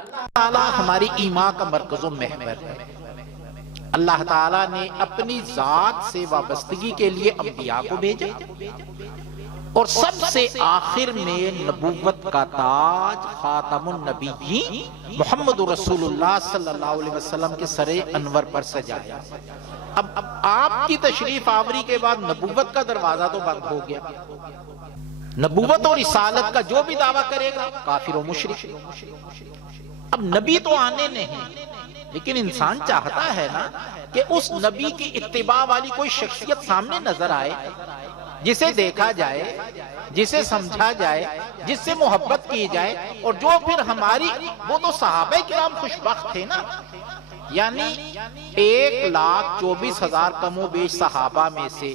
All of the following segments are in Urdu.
اللہ تعالیٰ ہماری ایمان کا مرکز و محور ہے۔ اللہ تعالیٰ نے اپنی ذات سے وابستگی کے لیے انبیاء کو بھیجا اور سب سے آخر میں نبوت کا تاج خاتم النبیین محمد رسول اللہ صلی اللہ علیہ وسلم کے سر انور پر سجایا۔ اب آپ کی تشریف آوری کے بعد نبوت کا دروازہ تو بند ہو گیا۔ نبوت اور رسالت کا جو بھی دعویٰ کرے گا کافر و مشرک۔ اب نبی تو آنے نہیں، لیکن انسان چاہتا ہے نا کہ اس نبی کی اتباع والی کوئی شخصیت سامنے نظر آئے، جسے دیکھا جائے، جسے سمجھا جائے، جس سے محبت کی جائے، اور جو پھر ہماری وہ تو صحابہ کرام خوشبخت تھے نا، یعنی 1,24,000 کم و بیش صحابہ میں سے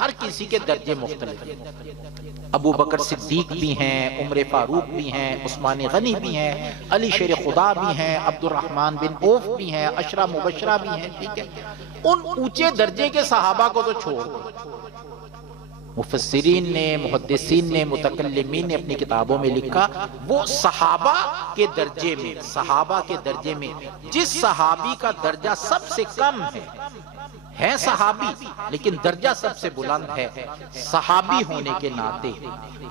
ہر کسی کے درجے مختلف ہیں۔ ابو بکر صدیق بھی ہیں، عمر فاروق بھی ہیں، عثمان غنی بھی ہیں، علی شیر خدا بھی ہیں، عبد الرحمن بن عوف بھی ہیں، عشرہ مبشرہ بھی ہیں، ٹھیک ہے۔ ان اونچے درجے کے صحابہ کو تو چھوڑ دو۔ مفسرین نے، محدثین نے، متکلمین نے اپنی کتابوں میں لکھا، وہ صحابہ کے درجے میں جس صحابی کا درجہ سب سے کم ہے صحابی لیکن درجہ سب سے بلند ہے، صحابی ہونے کے ناطے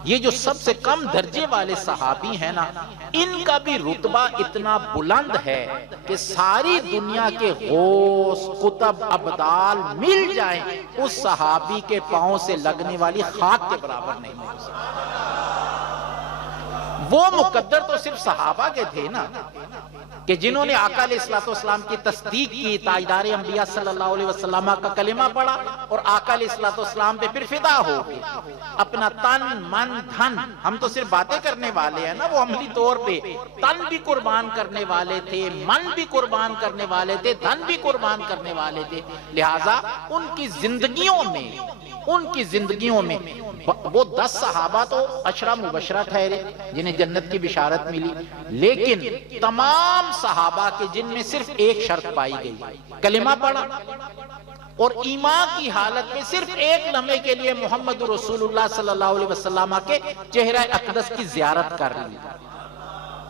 یہ جو سب سے کم درجے والے صحابی ہیں نا، ان کا بھی رتبہ اتنا بلند ہے کہ ساری دنیا کے غوث قطب ابدال مل جائیں اس صحابی کے پاؤں سے لگنے والی خاک کے برابر نہیں ہو سکتا۔ وہ مقدر تو صرف صحابہ کے تھے نا، کہ جنہوں نے آقا علیہ السلام کی تصدیق کی، تاجدار انبیاء صلی اللہ علیہ وسلم کا کلمہ پڑھا اور آقا علیہ السلام پہ پھر فدا ہو گئے، اپنا تن من دھن، ہم تو صرف باتیں کرنے والے ہیں نا، وہ عملی طور پہ تن بھی قربان کرنے والے تھے، من بھی قربان کرنے والے تھے، دھن بھی قربان کرنے والے تھے۔ لہٰذا ان کی زندگیوں میں وہ 10 صحابہ تو عشرہ مبشرہ ٹھہرے جنہیں جنت کی بشارت ملی، لیکن تمام صحابہ کے جن میں صرف ایک شرط پائی گئی، کلمہ پڑھا اور ایمان کی حالت میں صرف ایک لمحے کے لیے محمد رسول اللہ صلی اللہ علیہ وسلم کے چہرہ اقدس کی زیارت کر لی،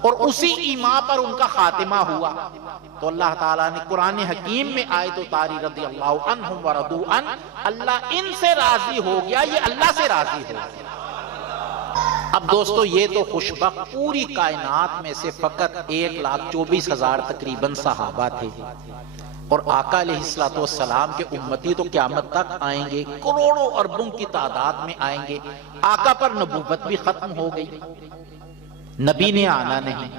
اور اسی ایمان پر ان کا خاتمہ ہوا۔ تو اللہ تعالیٰ نے قرآن حکیم میں آیت اتاری، رضی اللہ عنہم ورضوا عنہ، اللہ ان سے راضی ہو گیا، یہ اللہ سے راضی ہو گیا۔ اب دوستو یہ تو خوشبخت پوری کائنات میں سے فقط 1,24,000 تقریباً صحابہ تھے، اور آقا علیہ السلام کے امتی تو قیامت تک آئیں گے، کروڑوں اربوں کی تعداد میں آئیں گے۔ آقا پر نبوت بھی ختم ہو گئی، نبی نے آنا نہیں،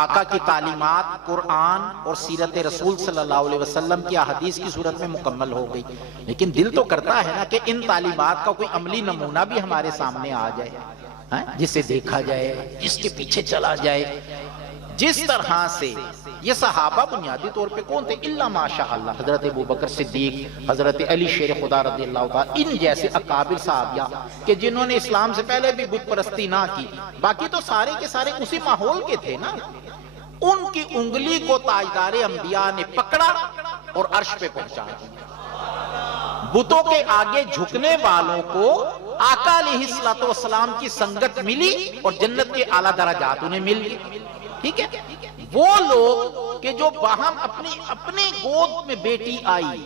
آقا کی تعلیمات قرآن اور سیرت رسول صلی اللہ علیہ وسلم کی احادیث کی صورت میں مکمل ہو گئی، لیکن دل تو کرتا ہے نا کہ ان تعلیمات کا کوئی عملی نمونہ بھی ہمارے سامنے آ جائے، جسے دیکھا جائے، جس کے پیچھے چلا جائے۔ جس طرح سے یہ صحابہ بنیادی طور پہ کون تھے؟ الا ماشاء اللہ حضرت ابوبکر صدیق، حضرت علی شیر خدا رضی اللہ تعالیٰ، ان جیسے اکابر صحابہ کہ جنہوں نے اسلام سے پہلے بھی بت پرستی نہ کی، باقی تو سارے کے سارے اسی ماحول کے تھے نا۔ ان کی انگلی کو تاجدار انبیاء نے پکڑا اور عرش پہ پہنچا دیا۔ بتوں کے آگے جھکنے والوں کو آقا علیہ السلام کی سنگت ملی اور جنت کے اعلیٰ درجات انہیں مل گئے، ٹھیک ہے۔ وہ لوگ کہ جو باہم اپنے گود میں بیٹی آئی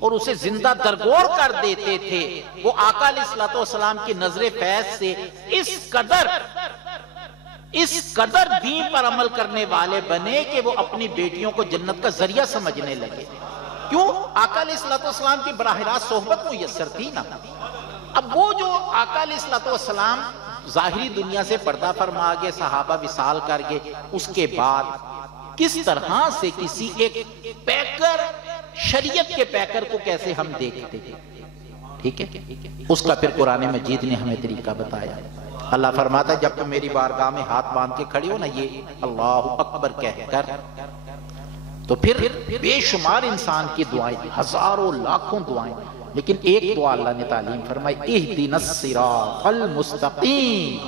اور اسے زندہ درگور کر دیتے تھے، وہ آقا علیہ السلام کی نظر فیض سے اس قدر دین پر عمل کرنے والے بنے کہ وہ اپنی بیٹیوں کو جنت کا ذریعہ سمجھنے لگے۔ کیوں؟ آقا علیہ السلام کی براہ راست صحبت میسر تھی نا۔ اب وہ جو آقا علیہ السلام ظاہری دنیا سے پردہ فرما گئے، صحابہ وصال کر گئے، اس کے بعد کس طرح سے کسی ایک پیکر، شریعت کے پیکر کو کیسے ہم دیکھتے ہیں، ٹھیک ہے، اس کا پھر قرآن مجید نے ہمیں طریقہ بتایا۔ اللہ فرماتا ہے جب تم میری بارگاہ میں ہاتھ باندھ کے کھڑی ہو نا، یہ اللہ اکبر کہہ کر، تو پھر بے شمار انسان کی دعائیں، ہزاروں لاکھوں دعائیں، لیکن ایک دعا اللہ نے تعلیم فرمائی، اہدنا الصراط المستقیم،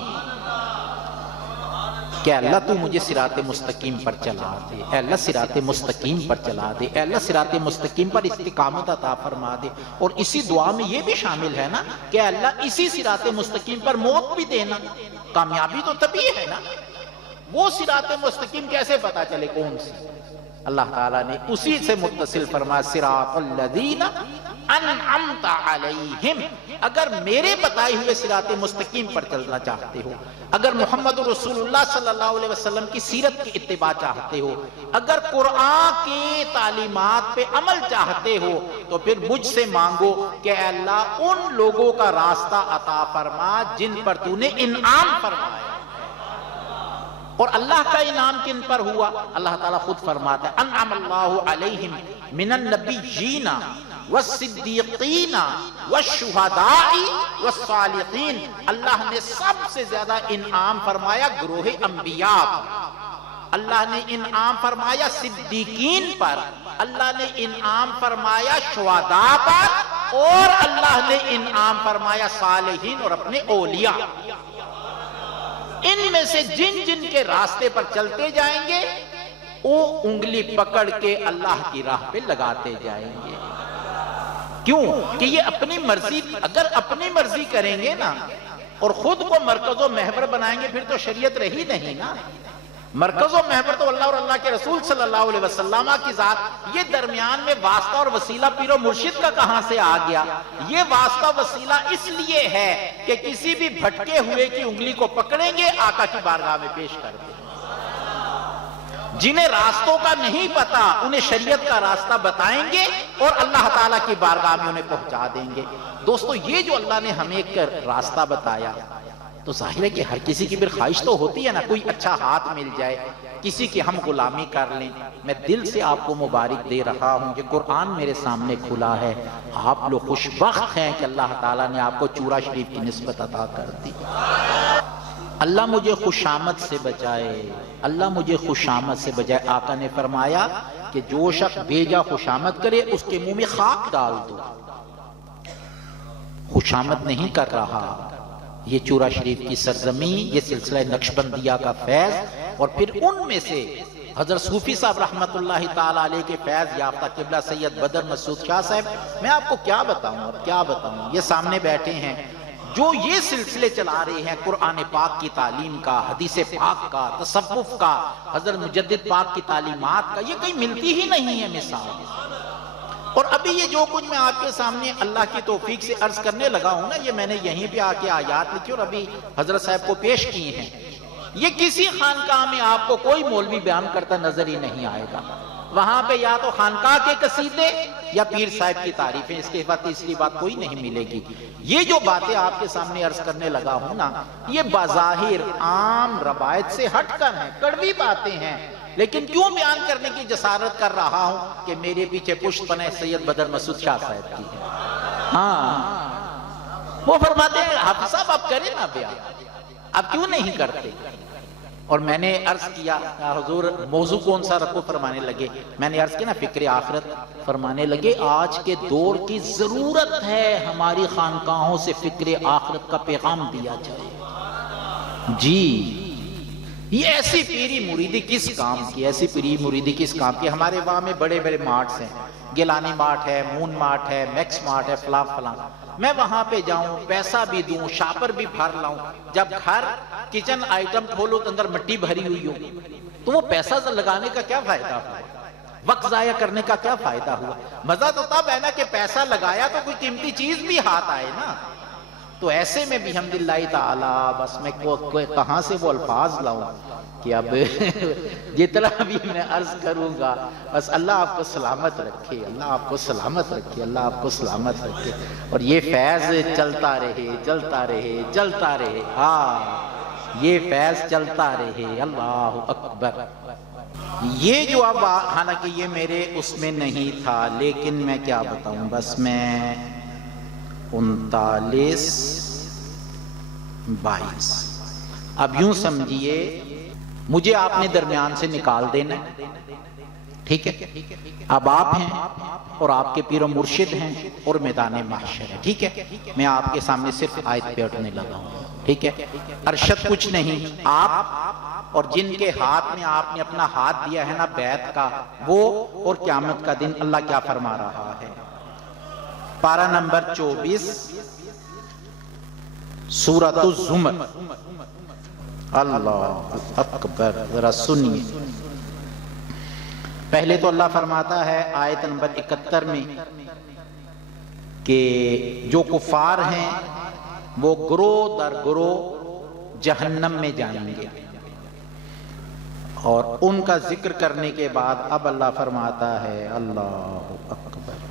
کہ اللہ تو مجھے صراط مستقیم پر چلا دے، اے اللہ صراط مستقیم پر چلا دے، اے اللہ صراط مستقیم پر استقامت عطا فرما دے۔ اور اسی دعا میں یہ بھی شامل ہے نا کہ اللہ اسی صراط مستقیم پر موت بھی دینا، کامیابی تو تبھی ہے نا۔ وہ صراط مستقیم کیسے پتا چلے کون سی؟ اللہ تعالیٰ نے اسی سے متصل فرمایا صراط الذین انعمت علیہم. اگر میرے بتائے ہوئے صراط مستقیم پر چلنا چاہتے ہو، اگر محمد رسول اللہ صلی اللہ علیہ وسلم کی سیرت کی اتباع چاہتے ہو، اگر قرآن کی تعلیمات پہ عمل چاہتے ہو، تو پھر مجھ سے مانگو کہ اے اللہ ان لوگوں کا راستہ عطا فرما جن پر تو نے انعام فرمایا. اور اللہ کا انعام کن پر ہوا؟ اللہ تعالیٰ خود فرماتا ہے انعم اللہ علیہم من النبیین والصدیقین والشہداء والصالحین. اللہ نے سب سے زیادہ انعام فرمایا گروہ انبیاء پر، اللہ نے انعام فرمایا صدیقین پر، اللہ نے انعام فرمایا شہداء پر، اور اللہ نے انعام فرمایا صالحین اور اپنے اولیاء. ان میں سے جن جن کے راستے پر چلتے جائیں گے وہ انگلی پکڑ کے اللہ کی راہ پہ لگاتے جائیں گے. کیوں کہ یہ اپنی مرضی، اگر اپنی مرضی کریں گے نا اور خود کو مرکز و محور بنائیں گے پھر تو شریعت رہی نہیں نا. مرکز و محور تو اللہ اور اللہ کے رسول صلی اللہ علیہ وسلم کی ذات. یہ درمیان میں واسطہ اور وسیلہ پیر و مرشد کا کہاں سے آ گیا؟ یہ واسطہ وسیلہ اس لیے ہے کہ کسی بھی بھٹکے ہوئے کی انگلی کو پکڑیں گے آقا کی بارگاہ میں پیش کر دیں. جنہیں راستوں کا نہیں پتا انہیں شریعت کا راستہ بتائیں گے اور اللہ تعالیٰ کی بارگاہ میں انہیں پہنچا دیں گے. دوستو یہ جو اللہ نے ہمیں ایک راستہ بتایا تو ظاہر ہے کہ ہر کسی کی پھر خواہش تو ہوتی ہے نا کوئی اچھا ہاتھ مل جائے، کسی کی ہم غلامی کر لیں. میں دل سے آپ کو مبارک دے رہا ہوں کہ قرآن میرے سامنے کھلا ہے. آپ لوگ خوش بخت ہیں کہ اللہ تعالیٰ نے آپ کو چورا شریف کی نسبت عطا کر دی. اللہ مجھے خوشامد سے بچائے، اللہ مجھے خوشامد سے بچائے. آقا نے فرمایا کہ جو شخص بیجا خوشامد کرے اس کے منہ میں خاک ڈال دو. خوشامد نہیں کر رہا. یہ چورا شریف کی سرزمین، یہ سلسلہ نقشبندیہ کا فیض، اور پھر ان میں سے حضرت صوفی صاحب رحمت اللہ تعالیٰ علیہ کے فیض یافتہ قبلہ سید بدر مسعود شاہ صاحب. میں آپ کو کیا بتاؤں، یہ سامنے بیٹھے ہیں جو یہ سلسلے چلا رہے ہیں قرآن پاک کی تعلیم کا، حدیث پاک کا، تصوف کا، حضرت مجدد پاک کی تعلیمات کا. یہ کہیں ملتی ہی نہیں ہے مثال. اور ابھی یہ جو کچھ میں آپ کے سامنے اللہ کی توفیق سے عرض کرنے لگا ہوں نا، یہ میں نے یہیں پہ آ کے آیات لکھی اور ابھی حضرت صاحب کو پیش کی ہیں. یہ کسی خانقاہ میں آپ کو کوئی مولوی بیان کرتا نظر ہی نہیں آئے گا. وہاں پہ یا تو خانقاہ کے قصیدے یا پیر صاحب کی تعریفیں، اس کے بعد تیسری بات کوئی نہیں ملے گی. یہ جو باتیں آپ کے سامنے عرض کرنے لگا ہوں نا، یہ بظاہر عام روایت سے ہٹ کر ہیں، کڑوی باتیں ہیں، لیکن کیوں بیان کرنے کی جسارت کر رہا ہوں کہ میرے پیچھے پشت پناہ سید بدر مسعود شاہ صاحب کی ہے. ہاں وہ فرماتے ہیں حافظ صاحب آپ کریں نا بیان، آپ کیوں نہیں کرتے؟ اور میں نے عرض کیا حضور موضوع کون سا رکھو، فرمانے لگے، میں نے عرض کیا نا فکر آخرت. فرمانے لگے آج کے دور کی ضرورت ہے ہماری خانقاہوں سے فکر آخرت کا پیغام دیا جائے. جی یہ ایسی پیری مریدی کس کام کی، ایسی پیری مریدی کس کام کی؟ ہمارے وہاں میں بڑے بڑے مارٹس ہیں، گیلانی مارٹ ہے، مون مارٹ ہے، میکس مارٹ ہے، فلاں فلاں. میں وہاں پہ جاؤں، پیسہ بھی دوں، شاپر بھی بھر لاؤں، جب گھر کچن آئٹم کھولو تو اندر مٹی بھری ہوئی ہو تو وہ پیسہ لگانے کا کیا فائدہ ہوا؟ وقت ضائع کرنے کا کیا فائدہ ہوا؟ مزہ تو تب ہے نا کہ پیسہ لگایا تو کوئی قیمتی چیز بھی ہاتھ آئے نا. تو ایسے میں بھی بحمدللہ تعالی بس میں کہاں سے وہ الفاظ لاؤں کہ اب جتنا بھی میں عرض کروں گا بس اللہ آپ کو سلامت رکھے، اللہ آپ کو سلامت رکھے، اللہ آپ کو سلامت رکھے، اور یہ فیض چلتا رہے چلتا رہے چلتا رہے. ہاں یہ فیض چلتا رہے. اللہ اکبر. یہ جو اب حالانکہ یہ میرے اس میں نہیں تھا، لیکن میں کیا بتاؤں، بس میں 39 22 اب یوں سمجھیے مجھے آپ نے درمیان سے نکال دینا، ٹھیک ہے؟ اب آپ ہیں اور آپ کے پیر و مرشد ہیں اور میدان محشر ہے، ٹھیک ہے؟ میں آپ کے سامنے صرف آیت پیٹنے لگا ہوں، ٹھیک ہے؟ ارشد کچھ نہیں. آپ اور جن کے ہاتھ میں آپ نے اپنا ہاتھ دیا ہے نا بیعت کا، وہ اور قیامت کا دن اللہ کیا فرما رہا ہے. پارہ نمبر 24 سورۃ الزمر. اللہ اکبر. ذرا سنیے. پہلے تو اللہ فرماتا ہے آیت نمبر 71 میں کہ جو کفار ہیں وہ گروہ در گروہ جہنم میں جائیں گے. اور ان کا ذکر کرنے کے بعد اب اللہ فرماتا ہے اللہ اکبر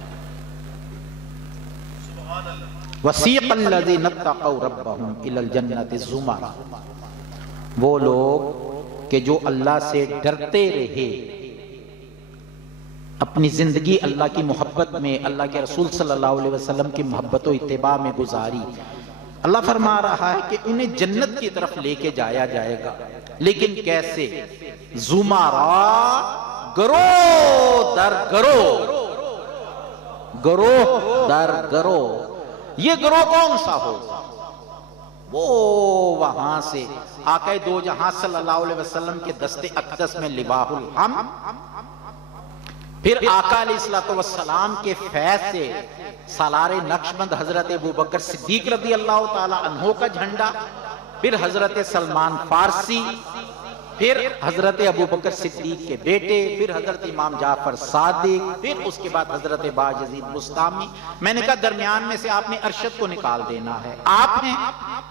وسیق الذین اتقوا ربهم الی الجنۃ زمرا. وہ لوگ کہ جو اللہ سے ڈرتے رہے، اپنی زندگی اللہ کی محبت میں، اللہ کے رسول صلی اللہ علیہ وسلم کی محبت و اتباع میں گزاری، اللہ فرما رہا ہے کہ انہیں جنت کی طرف لے کے جایا جائے گا. لیکن کیسے؟ زمرا، گروہ در گروہ، گروہ در گروہ. یہ گروہ کون سا ہوگا؟ وہ وہاں سے آقا دو جہاں صلی اللہ علیہ وسلم کے دست اقدس میں لواح الحمد، پھر آقا علیہ السلام کے فیض سے سالار نقشبند حضرت ابوبکر صدیق رضی اللہ تعالی عنہ کا جھنڈا، پھر حضرت سلمان فارسی، پھر حضرت ابوبکر صدیق کے بیٹے، پھر حضرت امام جعفر صادق، پھر اس کے بعد حضرت باجزید بستامی. میں نے کہا درمیان میں سے آپ نے ارشد کو نکال دینا ہے. آپ ہیں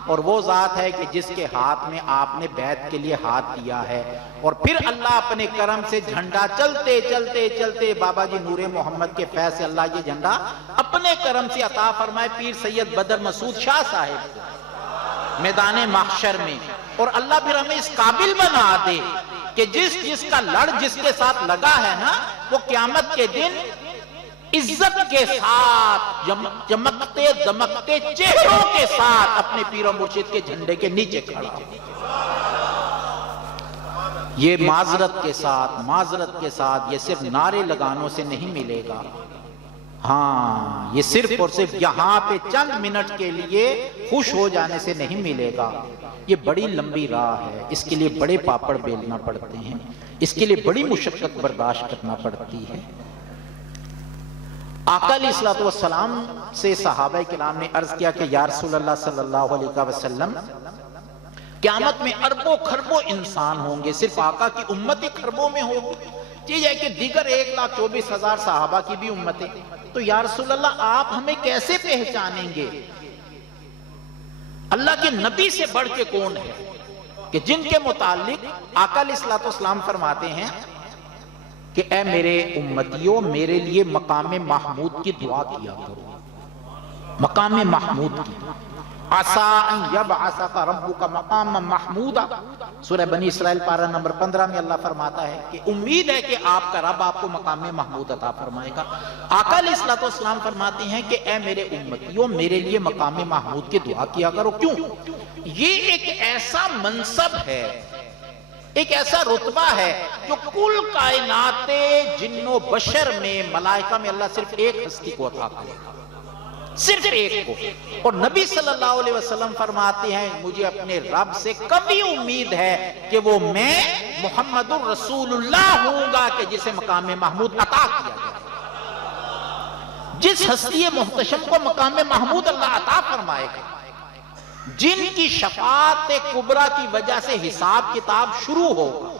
اور وہ ذات ہے کہ جس کے ہاتھ میں آپ نے بیعت کے لیے ہاتھ دیا ہے، اور پھر اللہ اپنے کرم سے جھنڈا چلتے چلتے چلتے بابا جی نور محمد کے فیض سے اللہ یہ جھنڈا اپنے کرم سے عطا فرمائے پیر سید بدر مسعود شاہ صاحب کو میدان محشر میں. اور اللہ پھر ہمیں اس قابل بنا دے کہ جس کا لڑ جس کے ساتھ لگا ہے نا، وہ قیامت کے دن عزت کے ساتھ چمکتے دمکتے چہروں کے ساتھ اپنے پیر و مرشد کے جھنڈے کے نیچے کھڑا ہو. یہ معذرت کے ساتھ یہ صرف نعرے لگانوں سے نہیں ملے گا. ہاں، یہ صرف اور صرف یہاں پہ چند منٹ کے لیے خوش ہو جانے سے نہیں ملے گا. یہ بڑی لمبی راہ ہے، اس کے لیے بڑے پاپڑ بیلنا پڑتے ہیں، اس کے لیے بڑی مشقت برداشت کرنا پڑتی ہے. آقا علیہ السلام سے صحابہ کرام نے عرض کیا کہ یا رسول اللہ صلی اللہ علیہ وسلم، قیامت میں اربوں خربوں انسان ہوں گے، صرف آقا کی امت ہی خربوں میں ہوگی. چیز ہے کہ دیگر 1,24,000 صحابہ کی بھی امتیں. تو یا رسول اللہ آپ ہمیں کیسے پہچانیں گے؟ اللہ کے نبی سے بڑھ کے کون ہے کہ جن کے متعلق آقا علیہ السلام فرماتے ہیں کہ اے میرے امتیوں، میرے لیے مقام محمود کی دعا کیا کرو. مقام محمود کی عَسَىٰ أَن يَبْعَثَكَ رَبُّكَ مَقَامًا مَحْمُودًا. سورہ بنی اسرائیل پارہ نمبر 15 میں اللہ فرماتا ہے کہ امید ہے کہ آپ کا رب آپ کو مقام محمود عطا فرمائے گا. آقا علیہ السلام فرماتے ہیں کہ اے میرے امتیوں، میرے لیے مقام محمود کی دعا کیا کرو. کیوں؟ یہ ایک ایسا منصب ہے، ایک ایسا رتبہ ہے جو کل کائنات جن و بشر میں، ملائکہ میں اللہ صرف ایک ہستی کو عطا کرے گا، صرف ایک کو. اور نبی صلی اللہ علیہ وسلم فرماتے ہیں مجھے اپنے رب سے کبھی امید ہے کہ وہ میں محمد الرسول اللہ ہوں گا کہ جسے مقام محمود عطا کیا جائے. جس ہستی محتشم کو مقام محمود اللہ عطا فرمائے گا، جن کی شفاعت کبریٰ کی وجہ سے حساب کتاب شروع ہوگا.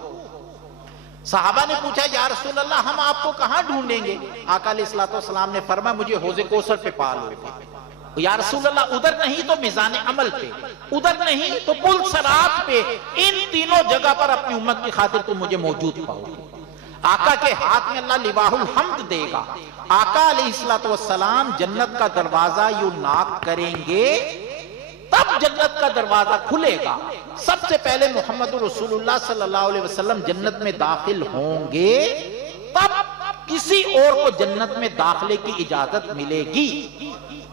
صحابہ نے پوچھا یا رسول اللہ ہم آپ کو کہاں ڈھونڈیں گے؟ آقا علیہ السلام نے فرمایا مجھے حوض کوثر پہ پا لو. یا رسول اللہ ادھر نہیں تو میزان عمل پہ، ادھر نہیں تو پل صراط پہ، ان تینوں جگہ پر اپنی امت کی خاطر تم مجھے موجود پاؤ. آقا کے ہاتھ میں اللہ لواح الحمد دے گا. آقا علیہ السلام جنت کا دروازہ یوں ناک کریں گے تب جنت کا دروازہ کھلے گا. سب سے پہلے محمد رسول اللہ صلی اللہ علیہ وسلم جنت میں داخل ہوں گے، تب کسی اور کو جنت میں داخلے کی اجازت ملے گی.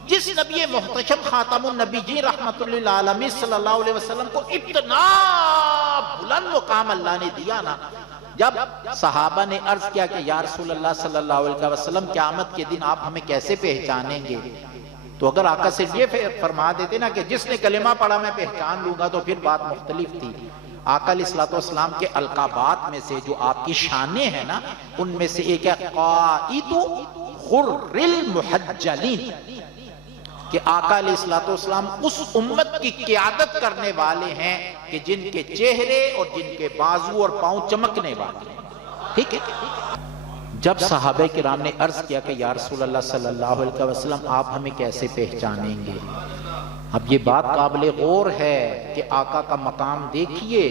جس نبی محتشم خاتم النبی جی رحمت اللہ علیہ صلی اللہ علیہ وسلم کو اتنا بلند مقام اللہ نے دیا نا، جب صحابہ نے عرض کیا کہ یا رسول اللہ صلی اللہ علیہ وسلم قیامت کے دن آپ ہمیں کیسے پہچانیں گے؟ تو اگر آقا صرف یہ فرما دیتے نا کہ جس نے کلمہ پڑھا میں پہچان لوں گا تو پھر بات مختلف تھی. آقا علیہ السلام کے القابات میں سے جو آپ کی شانیں ہیں نا، ان میں سے ایک ہے قائد غر المحجلین. کہ آقا علیہ الصلوۃ والسلام اس امت کی قیادت کرنے والے ہیں کہ جن کے چہرے اور جن کے بازو اور پاؤں چمکنے والے ہیں. ٹھیک ہے. جب صحابہ کرام نے عرض کیا کہ یا رسول اللہ صلی اللہ علیہ وسلم آپ ہمیں کیسے پہچانیں گے؟ اب یہ بات قابل غور ہے کہ آقا کا مقام دیکھیے،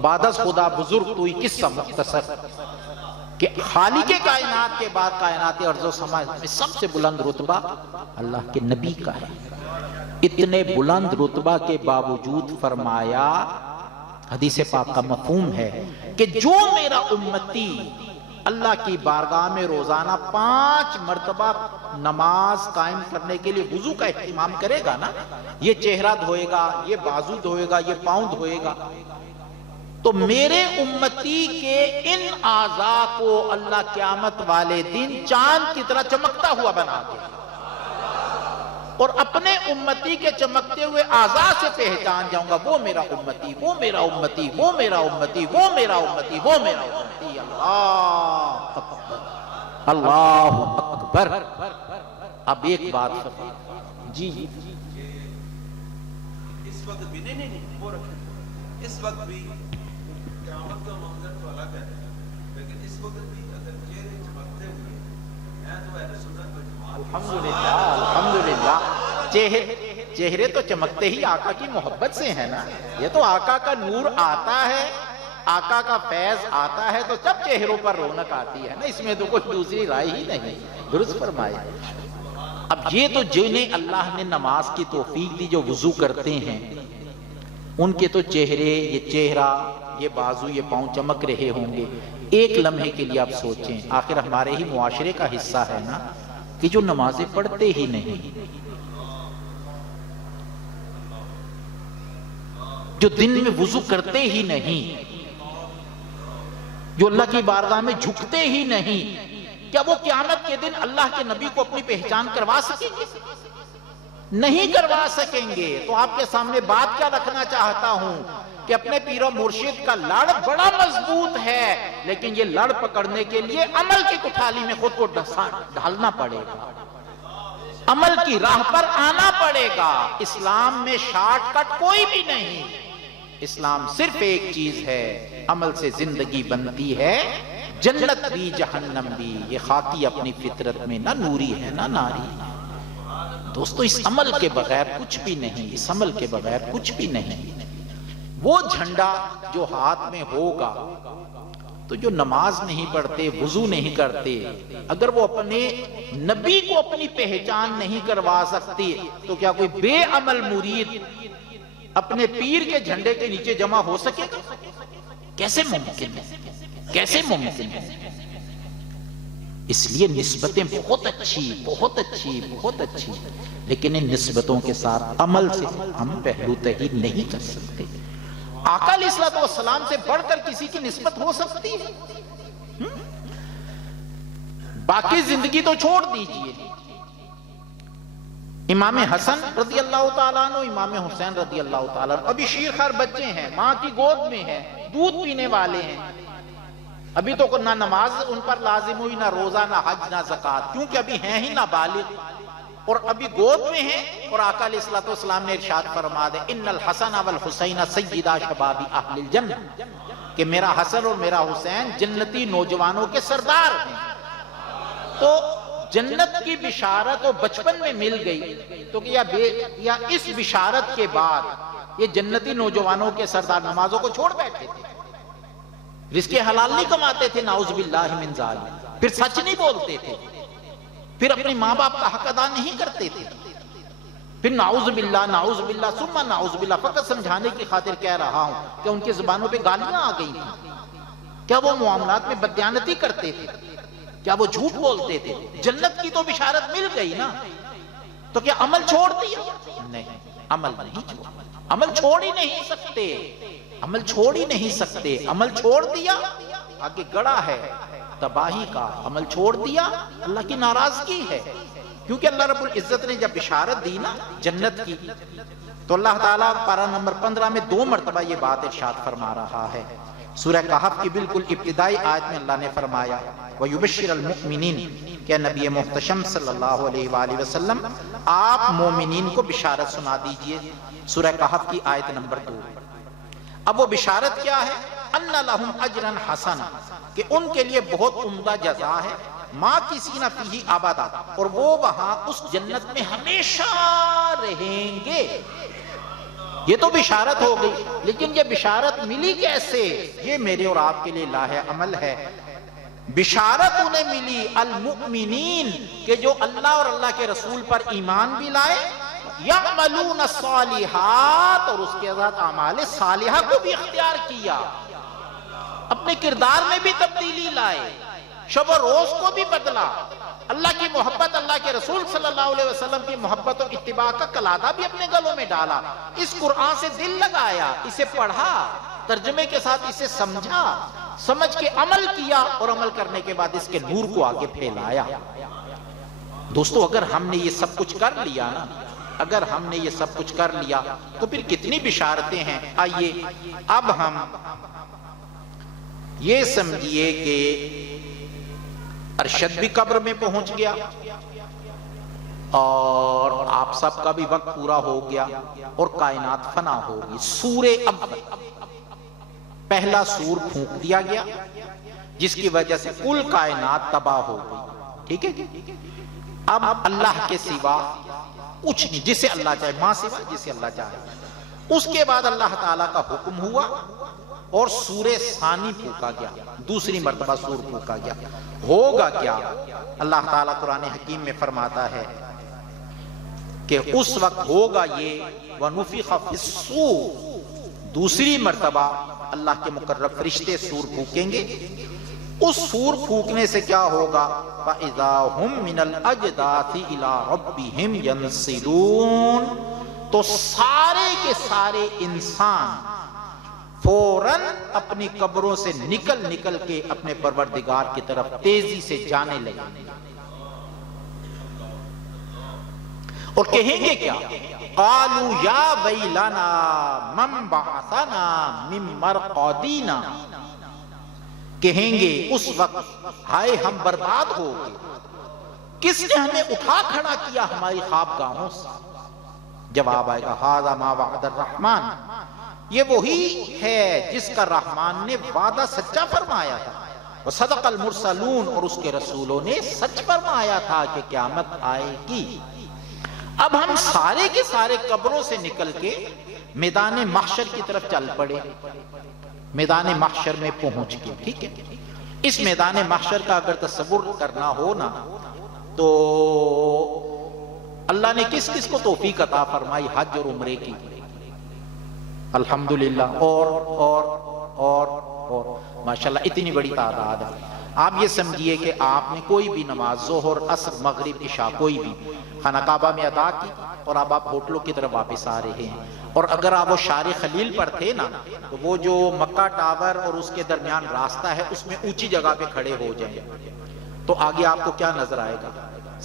بعد از خدا بزرگ توئی قصہ مختصر، کہ خالق کائنات کے بعد کائنات ارض و سما میں سب سے بلند رتبہ اللہ کے نبی کا ہے. اتنے بلند رتبہ کے باوجود فرمایا، حدیث پاک کا مفہوم ہے کہ جو میرا امتی اللہ کی بارگاہ میں روزانہ 5 مرتبہ نماز قائم کرنے کے لیے وضو کا اہتمام کرے گا نا، یہ چہرہ دھوئے گا، یہ بازو دھوئے گا، یہ پاؤں دھوئے گا، تو میرے امتی کے ان اعضاء کو اللہ قیامت والے دن چاند کی طرح چمکتا ہوا بنا دے، اور اپنے امتی کے چمکتے ہوئے اعضاء سے پہچان جاؤں گا وہ میرا امتی، وہ میرا امتی، وہ میرا امتی، وہ میرا امتی، وہ میرا امتی. اللہ اکبر، اللہ اکبر. اب ایک بات جی اس وقت بھی نہیں وہ رکھیں، اس وقت بھی قیامت کا منظر تو الگ ہے، لیکن اس وقت بھی اگر چہرے چمکتے ہوئے ہیں تو اہل سنت والجماعت. الحمدللہ الحمدللہ. چہرے تو چمکتے ہی آقا کی محبت سے ہیں نا. یہ تو آقا کا نور آتا ہے، آقا کا فیض آتا ہے تو جب چہروں پر رونق آتی ہے نا، اس میں تو کوئی دوسری رائے ہی نہیں. درست فرمایا. اب یہ تو جنہیں اللہ نے نماز کی توفیق دی جو وضو کرتے ہیں، ان کے تو چہرے، یہ چہرہ، یہ بازو، یہ پاؤں چمک رہے ہوں گے. ایک لمحے کے لیے آپ سوچیں، آخر ہمارے ہی معاشرے کا حصہ ہے نا کہ جو نمازیں پڑھتے ہی نہیں، جو دن میں وضو کرتے ہی نہیں، جو اللہ کی بارگاہ میں جھکتے ہی نہیں، کیا وہ قیامت کے دن اللہ کے نبی کو اپنی پہچان کروا سکیں گے؟ نہیں کروا سکیں گے. تو آپ کے سامنے بات کیا رکھنا چاہتا ہوں کہ اپنے پیر و مرشد کا لڑ بڑا مضبوط ہے، لیکن یہ لڑ پکڑنے کے لیے عمل کی کٹھالی میں خود کو ڈھالنا پڑے گا، عمل کی راہ پر آنا پڑے گا. اسلام میں شارٹ کٹ کوئی بھی نہیں. اسلام صرف ایک چیز ہے، عمل سے زندگی بنتی ہے، جنت بھی جہنم بھی. یہ خاکی اپنی فطرت میں نہ نوری ہے نہ ناری. دوستو اس عمل کے بغیر کچھ بھی نہیں، اس عمل کے بغیر کچھ بھی نہیں. وہ جھنڈا جو ہاتھ میں ہوگا، تو جو نماز نہیں پڑھتے، وضو نہیں کرتے، اگر وہ اپنے نبی کو اپنی پہچان نہیں کروا سکتی تو کیا کوئی بے عمل مرید اپنے پیر کے جھنڈے کے نیچے جمع ہو سکے گا؟ کیسے ممکن ہے؟ کیسے ممکن ہے؟ اس لیے نسبتیں بہت اچھی، بہت اچھی، بہت اچھی، لیکن ان نسبتوں کے ساتھ عمل سے ہم پہلو تہی نہیں کر سکتے. آقا علیہ الصلوۃ والسلام سے بڑھ کر کسی کی نسبت ہو سکتی ہے؟ باقی زندگی تو چھوڑ دیجئے. امام حسن رضی اللہ تعالیٰ عنہ، امام حسین رضی اللہ تعالیٰ عنہ ابھی شیرخوار بچے ہیں، ماں کی گود میں ہیں، دودھ پینے والے ہیں. ابھی تو نہ نماز ان پر لازم ہوئی، نہ روزہ، نہ حج، نہ زکوٰۃ، کیونکہ ابھی ہیں ہی نابالغ اور ابھی گود میں ہیں. اور آقا علیہ الصلوۃ والسلام نے ارشاد فرما دے ان الحسن والحسین سیدا شباب اہل الجنہ، کہ میرا حسن اور میرا حسین جنتی نوجوانوں کے سردار ہیں. تو جنت کی بشارت وہ بچپن میں مل گئی تو یا اس بشارت کے بعد یہ جنتی نوجوانوں کے سردار نمازوں کو چھوڑ بیٹھے تھے، رزق حلال نہیں کماتے تھے، نعوذ باللہ من ذالک، پھر سچ نہیں بولتے تھے، پھر اپنے ماں باپ کا حق ادا نہیں کرتے تھے، پھر نعوذ باللہ ثم نعوذ باللہ. فقط سمجھانے کی خاطر کہہ رہا ہوں کہ ان کی زبانوں پہ گالیاں آ گئی تھیں. کیا وہ معاملات میں بددیانتی کرتے تھے؟ کیا وہ جھوٹ بولتے تھے؟ جنت کی تو بشارت مل گئی نا، تو کیا عمل چھوڑ دیا؟ نہیں، عمل نہیں چھوڑ، عمل چھوڑ ہی نہیں سکتے، عمل چھوڑ ہی نہیں سکتے. عمل چھوڑ دیا آگے گڑا ہے تباہی کا. عمل چھوڑ دیا اللہ کی ناراضگی ہے. کیونکہ اللہ رب العزت نے جب بشارت دی نا جنت کی، تو اللہ تعالیٰ پارہ نمبر 15 میں 2 مرتبہ یہ بات ارشاد فرما رہا ہے سورہ کہف کی بالکل ابتدائی آیت میں اللہ نے فرمایا وَيُبَشِّرَ الْمُؤْمِنِينَ کہ نبی محتشم صلی اللہ علیہ وآلہ وسلم آپ مومنین کو بشارت سنا دیجئے. سورہ کہف کی آیت نمبر 2. اب وہ بشارت کیا ہے؟ اَنَّ لَهُمْ أَجْرًا حَسَنًا کہ ان کے لیے بہت عمدہ جزا ہے. مَا کِسِینَ فِیہِ أَبَدًا اور وہ وہاں اس جنت میں ہمیشہ رہیں گے. یہ تو بشارت ہو گئی، لیکن یہ بشارت ملی کیسے؟ یہ میرے اور آپ کے لیے لاہ عمل ہے. بشارت انہیں ملی المؤمنین کہ جو اللہ اور اللہ کے رسول پر ایمان بھی لائے، یعملون الصالحات اور اس کے ساتھ اعمال صالحہ کو بھی اختیار کیا، اپنے کردار میں بھی تبدیلی لائے، شب و روز کو بھی بدلا، اللہ کی محبت، اللہ کے رسول صلی اللہ علیہ وسلم کی محبت اور اتباع کا کلادہ بھی اپنے گلوں میں ڈالا، اس قرآن سے دل لگایا، اسے پڑھا، ترجمے کے ساتھ اسے سمجھا، سمجھ کے عمل کیا اور عمل کرنے کے بعد اس کے نور کو آگے پھیلایا. دوستو اگر ہم نے یہ سب کچھ کر لیا نا، اگر ہم نے یہ سب کچھ کر لیا تو پھر کتنی بشارتیں ہیں. آئیے اب ہم یہ سمجھیے کہ ارشد بھی قبر میں پہنچ گیا اور آپ سب کا بھی وقت پورا ہو گیا اور کائنات فنا ہوگی. سورہ اول پہلا سور پھونک دیا گیا جس کی وجہ سے کل کائنات تباہ ہو گئی. ٹھیک ہے، اب اللہ کے سوا کچھ نہیں، جسے اللہ چاہے، ماں سوا جسے اللہ چاہے. اس کے بعد اللہ تعالیٰ کا حکم ہوا اور سورہ ثانی پھونکا گیا، دوسری مرتبہ سور پھونکا گیا. ہوگا کیا؟ اللہ تعالیٰ قرآن حکیم میں فرماتا ہے کہ اس وقت ہوگا یہ وَنُفِخَ فِي الصُّورِ، دوسری مرتبہ اللہ کے مقرب فرشتے سور پھونکیں گے. اس سور پھونکنے سے کیا ہوگا؟ فَإِذَا هُمْ مِنَ الْأَجْدَاثِ إِلَىٰ رَبِّهِمْ يَنْسِلُونَ تو سارے کے سارے انسان فوراً اپنی قبروں سے نکل کے اپنے پروردگار کی طرف تیزی سے جانے لگے اور کہیں گے کیا؟ قالوا یا ویلنا من بعثنا من مرقدنا، کہیں گے اس وقت ہائے ہم برباد ہو گئے، کس نے ہمیں اٹھا کھڑا کیا ہماری خوابگاہوں سے؟ جواب آئے گا ھذا ما وعد الرحمن، یہ وہی ہے جس کا رحمان نے وعدہ سچا فرمایا تھا. وصدق المرسلون اور اس کے رسولوں نے سچ فرمایا تھا کہ قیامت آئے گی. اب ہم سارے کے سارے قبروں سے نکل کے میدان محشر کی طرف چل پڑے، میدان محشر میں پہنچ گئے. ٹھیک ہے، اس میدان محشر کا اگر تصور کرنا ہو نا تو اللہ نے کس کس کو توفیق عطا فرمائی حج اور عمرے کی؟ الحمدللہ. اور ماشاءاللہ اتنی بڑی تعداد ہے. آپ یہ سمجھیے کہ آپ نے کوئی بھی نماز ظہر عصر مغرب عشاء کوئی بھی خانہ کعبہ میں ادا کی اور اب آپ ہوٹلوں کی طرف واپس آ رہے ہیں، اور اگر آپ وہ شار خلیل پر تھے نا تو وہ جو مکہ ٹاور اور اس کے درمیان راستہ ہے اس میں اونچی جگہ پہ کھڑے ہو جائیں تو آگے آپ کو کیا نظر آئے گا؟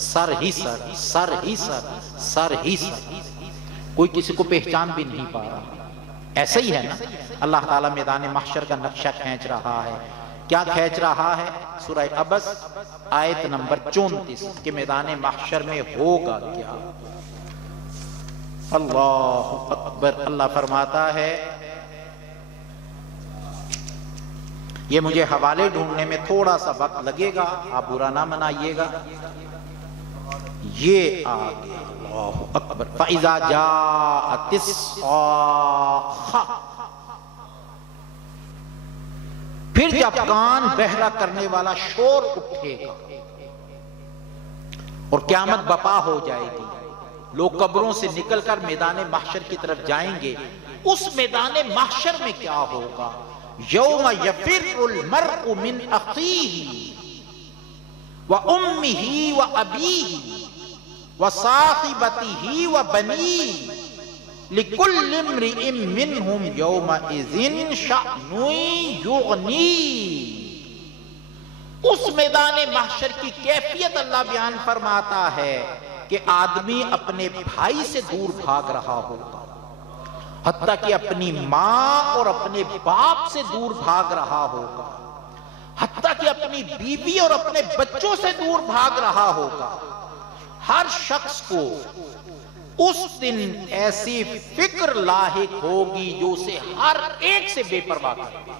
سر ہی سر، سر ہی سر، سر ہی سر. کوئی کسی کو پہچان بھی نہیں پا رہا. ایسا ہی ہے نا، اللہ تعالیٰ میدان محشر کا نقشہ کھینچ رہا ہے. کیا کھینچ رہا ہے؟ سورہ عبس آیت نمبر 34 کہ میدان محشر میں ہوگا کیا. اللہ اکبر. اللہ فرماتا ہے، یہ مجھے حوالے ڈھونڈنے میں تھوڑا سا وقت لگے گا، آپ برا نہ منائیے گا. یہ آگے اللہ اکبر. فَإِذَا جَاءَتِ الصَّاخَّةُ پھر جب کان بہرا کرنے والا شور اٹھے گا اور قیامت بپا ہو جائے گی، لوگ قبروں سے نکل کر میدان محشر کی طرف جائیں گے. اس میدان محشر میں کیا ہوگا؟ یوم یفر المرء من اخیہ وامہ وابیہ وصاحبتہ وبنیہ لِكُلِّ امْرِئٍ مِّنْهُمْ يَوْمَئِذٍ شَأْنٌ يُغْنِيهِ. اس میدان محشر کی کیفیت اللہ بیان فرماتا ہے کہ آدمی اپنے بھائی سے دور بھاگ رہا ہوگا، حتیٰ کہ اپنی ماں اور اپنے باپ سے دور بھاگ رہا ہوگا، حتیٰ کہ اپنی بیوی اور اپنے بچوں سے دور بھاگ رہا ہوگا. ہر شخص کو اس دن ایسی فکر لاحق ہوگی جو اسے ہر ایک سے بے پرواہ کرے.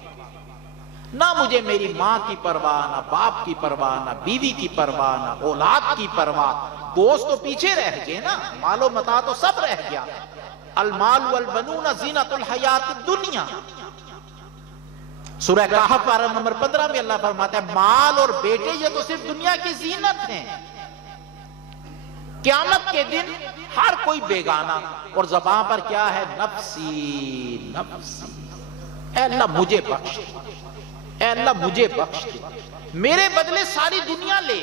نہ مجھے میری ماں کی پرواہ، نہ باپ کی پرواہ، نہ بیوی کی پرواہ، نہ اولاد کی پرواہ. دوست تو پیچھے رہ گئے نا، مال و متاع تو سب رہ گیا. المال والبنون زینت الحیات الدنیا. سورہ کہف پارہ نمبر 15 میں اللہ فرماتا ہے مال اور بیٹے یہ تو صرف دنیا کی زینت ہیں. قیامت کے دن ہر کوئی بیگانہ، اور زبان پر کیا ہے؟ نفسی نفسی. اے اللہ مجھے بخش، اے اللہ مجھے بخش دے، میرے بدلے ساری دنیا لے،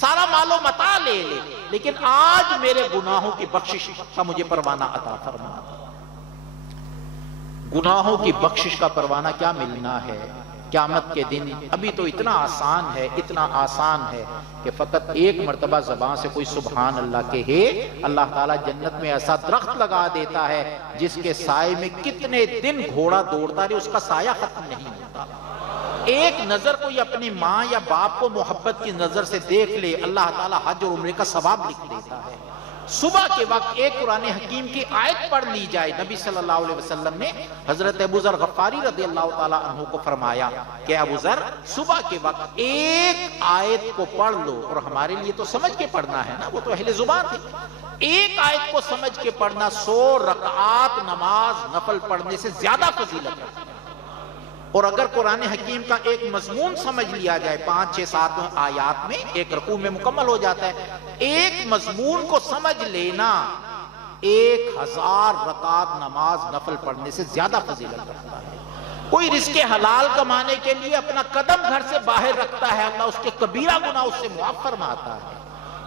سارا مال و متاع لے لے، لیکن آج میرے گناہوں کی بخشش کا مجھے پروانہ عطا فرما. گناہوں کی بخشش کا پروانہ کیا ملنا ہے قیامت کے دن؟ ابھی تو اتنا آسان ہے، اتنا آسان ہے کہ فقط ایک مرتبہ زبان سے کوئی سبحان اللہ کہے، اللہ تعالیٰ جنت میں ایسا درخت لگا دیتا ہے جس کے سائے میں کتنے دن گھوڑا دوڑتا رہے اس کا سایہ ختم نہیں ہوتا. ایک نظر کوئی اپنی ماں یا باپ کو محبت کی نظر سے دیکھ لے، اللہ تعالیٰ حج اور عمرے کا ثواب لکھ دیتا ہے. صبح کے وقت ایک قرآن حکیم کی آیت پڑھ لی جائے. نبی صلی اللہ علیہ وسلم نے حضرت ابو ذر غفاری رضی اللہ تعالیٰ عنہ کو فرمایا کہ ابو ذر صبح کے وقت ایک آیت کو پڑھ لو، اور ہمارے لیے تو سمجھ کے پڑھنا ہے نا، وہ تو اہل زبان تھے. ایک آیت کو سمجھ کے پڑھنا 100 رکعات نماز نفل پڑھنے سے زیادہ فضیلت ہے. اور اگر قرآن حکیم کا ایک مضمون سمجھ لیا جائے 5 6 7 آیات میں، ایک رکوع میں مکمل ہو جاتا ہے. ایک مضمون کو سمجھ لینا 1000 رکعت نماز نفل پڑھنے سے زیادہ فضیلت رکھتا ہے. کوئی رزق حلال کمانے کے لیے اپنا قدم گھر سے باہر رکھتا ہے، اللہ اس کے کبیرہ گناہ اس سے معاف فرماتا ہے.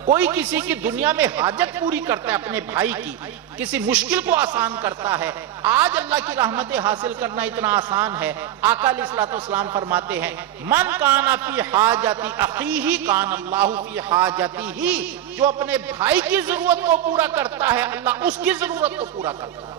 کوئی کسی کی دنیا میں حاجت پوری کرتا ہے اپنے بھائی کی، کسی مشکل کو آسان کرتا ہے. آج اللہ کی رحمتیں حاصل کرنا اتنا آسان ہے. آقا علیہ الصلوۃ والسلام فرماتے ہیں من کان فی حاجت اخیہ کان اللہ فی حاجتہ. جو اپنے بھائی کی ضرورت کو پورا کرتا ہے اللہ اس کی ضرورت کو پورا کرتا ہے.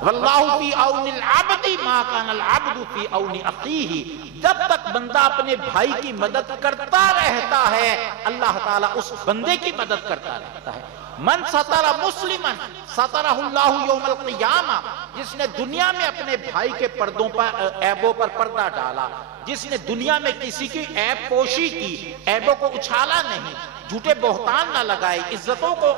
واللہ فی عون العبد ما کان العبد فی عون اخیہ. جب تک بندہ اپنے بھائی کی مدد کرتا رہتا ہے اللہ تعالیٰ اس بندے کی مدد کرتا رہتا ہے. من ستر مسلما سترہ اللہ یوم القیامہ. جس نے دنیا میں اپنے بھائی کے پردوں پر عیبوں پر پردہ ڈالا، جس نے دنیا میں کسی کی عیب پوشی کی، عیبوں کو اچھالا نہیں، جھوٹے بہتان نہ لگائے، عزتوں کو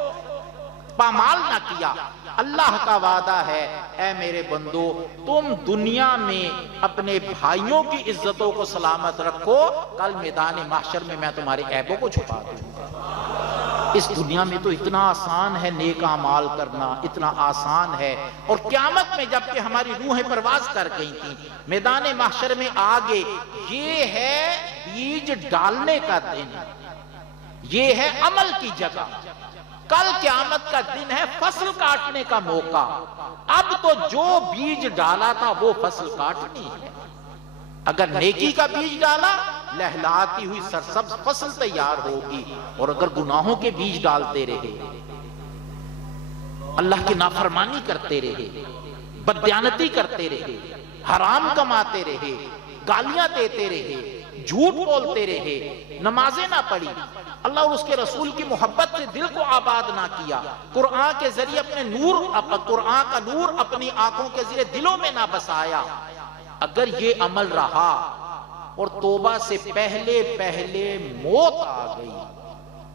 پامال نہ کیا، اللہ کا وعدہ ہے اے میرے بندو تم دنیا میں اپنے بھائیوں کی عزتوں کو سلامت رکھو، کل میدان محشر میں میں تمہارے عیبوں کو چھپا دوں گا. اس دنیا میں تو اتنا آسان ہے نیک اعمال کرنا، اتنا آسان ہے. اور قیامت میں جب کہ ہماری روحیں پرواز کر گئی تھیں میدان محشر میں آگے، یہ ہے بیج ڈالنے کا دن، یہ ہے عمل کی جگہ. کل قیامت کا دن ہے فصل کاٹنے کا موقع. اب تو جو بیج ڈالا تھا وہ فصل کاٹنی ہے. اگر نیکی کا بیج ڈالا لہلاتی ہوئی سرسبز فصل تیار ہوگی، اور اگر گناہوں کے بیج ڈالتے رہے، اللہ کی نافرمانی کرتے رہے، بددیانتی کرتے رہے، حرام کماتے رہے، گالیاں دیتے رہے، جھوٹ بولتے رہے، نمازیں نہ پڑھی، اللہ اور اس کے رسول کی محبت سے دل کو آباد نہ کیا، قرآن کے ذریعے قرآن کا نور اپنی آنکھوں کے ذریعے دلوں میں نہ بسایا، اگر یہ عمل رہا اور توبہ سے پہلے موت آ گئی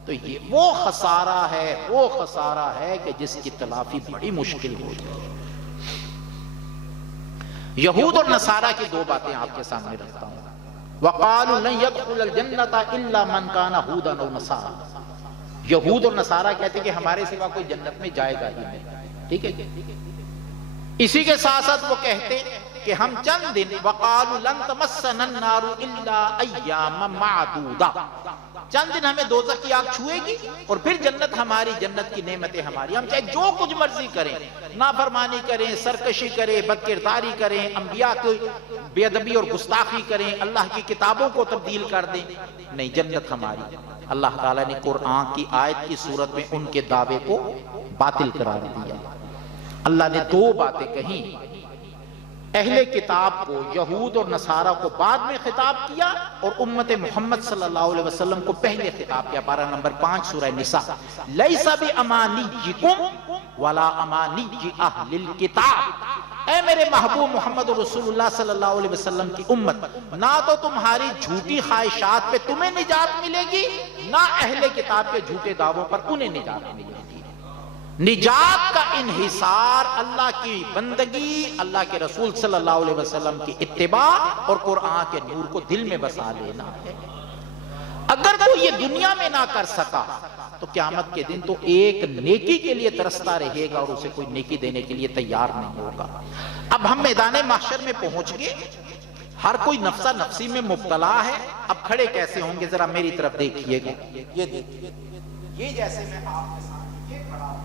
تو یہ وہ خسارہ ہے کہ جس کی تلافی بڑی مشکل ہو جائے. یہود اور نصارہ کی 2 باتیں آپ کے سامنے رکھتا ہوں. وَقَالُوا لَن يَدْخُلَ الْجَنَّةَ إِلَّا مَنْ كَانَ هُودًا أَوْ نَصَارًا. یہود اور نصارہ کہتے کہ ہمارے سوا کوئی جنت میں جائے گا ہی نہیں. ٹھیک ہے. اسی کے ساتھ ساتھ وہ کہتے کہ ہم چند دن وَقَالُوا لَن تَمَسَّنَا النَّارُ إِلَّا أَيَّامًا مَّعْدُودَةً، چند دن ہمیں دوزخ کی آگ چھوئے گی اور پھر جنت ہماری، جنت کی نعمتیں ہماری. ہم چاہے جو کچھ مرضی کریں، نافرمانی کریں، سرکشی کریں، بدکرداری کریں، انبیاء کی بے ادبی اور گستاخی کریں، اللہ کی کتابوں کو تبدیل کر دیں، نہیں جنت ہماری. اللہ تعالیٰ نے قرآن کی آیت کی صورت میں ان کے دعوے کو باطل قرار دیا. اللہ نے دو باتیں کہیں، اہل کتاب کو، یہود اور نصارہ کو بعد میں خطاب کیا، اور امت محمد صلی اللہ علیہ وسلم کو پہلے خطاب کیا۔ پارہ نمبر 5 سورہ نساء، لیس بامانیکم ولا امانی اہل الکتاب، اے میرے محبوب محمد رسول اللہ صلی اللہ علیہ وسلم کی امت، نہ تو تمہاری جھوٹی خواہشات پہ تمہیں نجات ملے گی، نہ اہل کتاب کے جھوٹے دعووں پر انہیں نجات ملے گی۔ نجات کا انحصار اللہ کی بندگی، اللہ کے رسول صلی اللہ علیہ وسلم کی اتباع اور قرآن کے نور کو دل میں بسا لینا ہے۔ اگر کوئی یہ دنیا میں نہ کر سکا تو قیامت کے دن تو ایک نیکی کے لیے ترستا رہے گا اور اسے کوئی نیکی دینے کے لیے تیار نہیں ہوگا۔ اب ہم میدان محشر میں پہنچ گئے، ہر کوئی نفسہ نفسی میں مبتلا ہے۔ اب کھڑے کیسے ہوں گے ذرا میری طرف دیکھیے گا، یہ دیکھیے، یہ جیسے میں آپ کے سامنے یہ کھڑا ہوں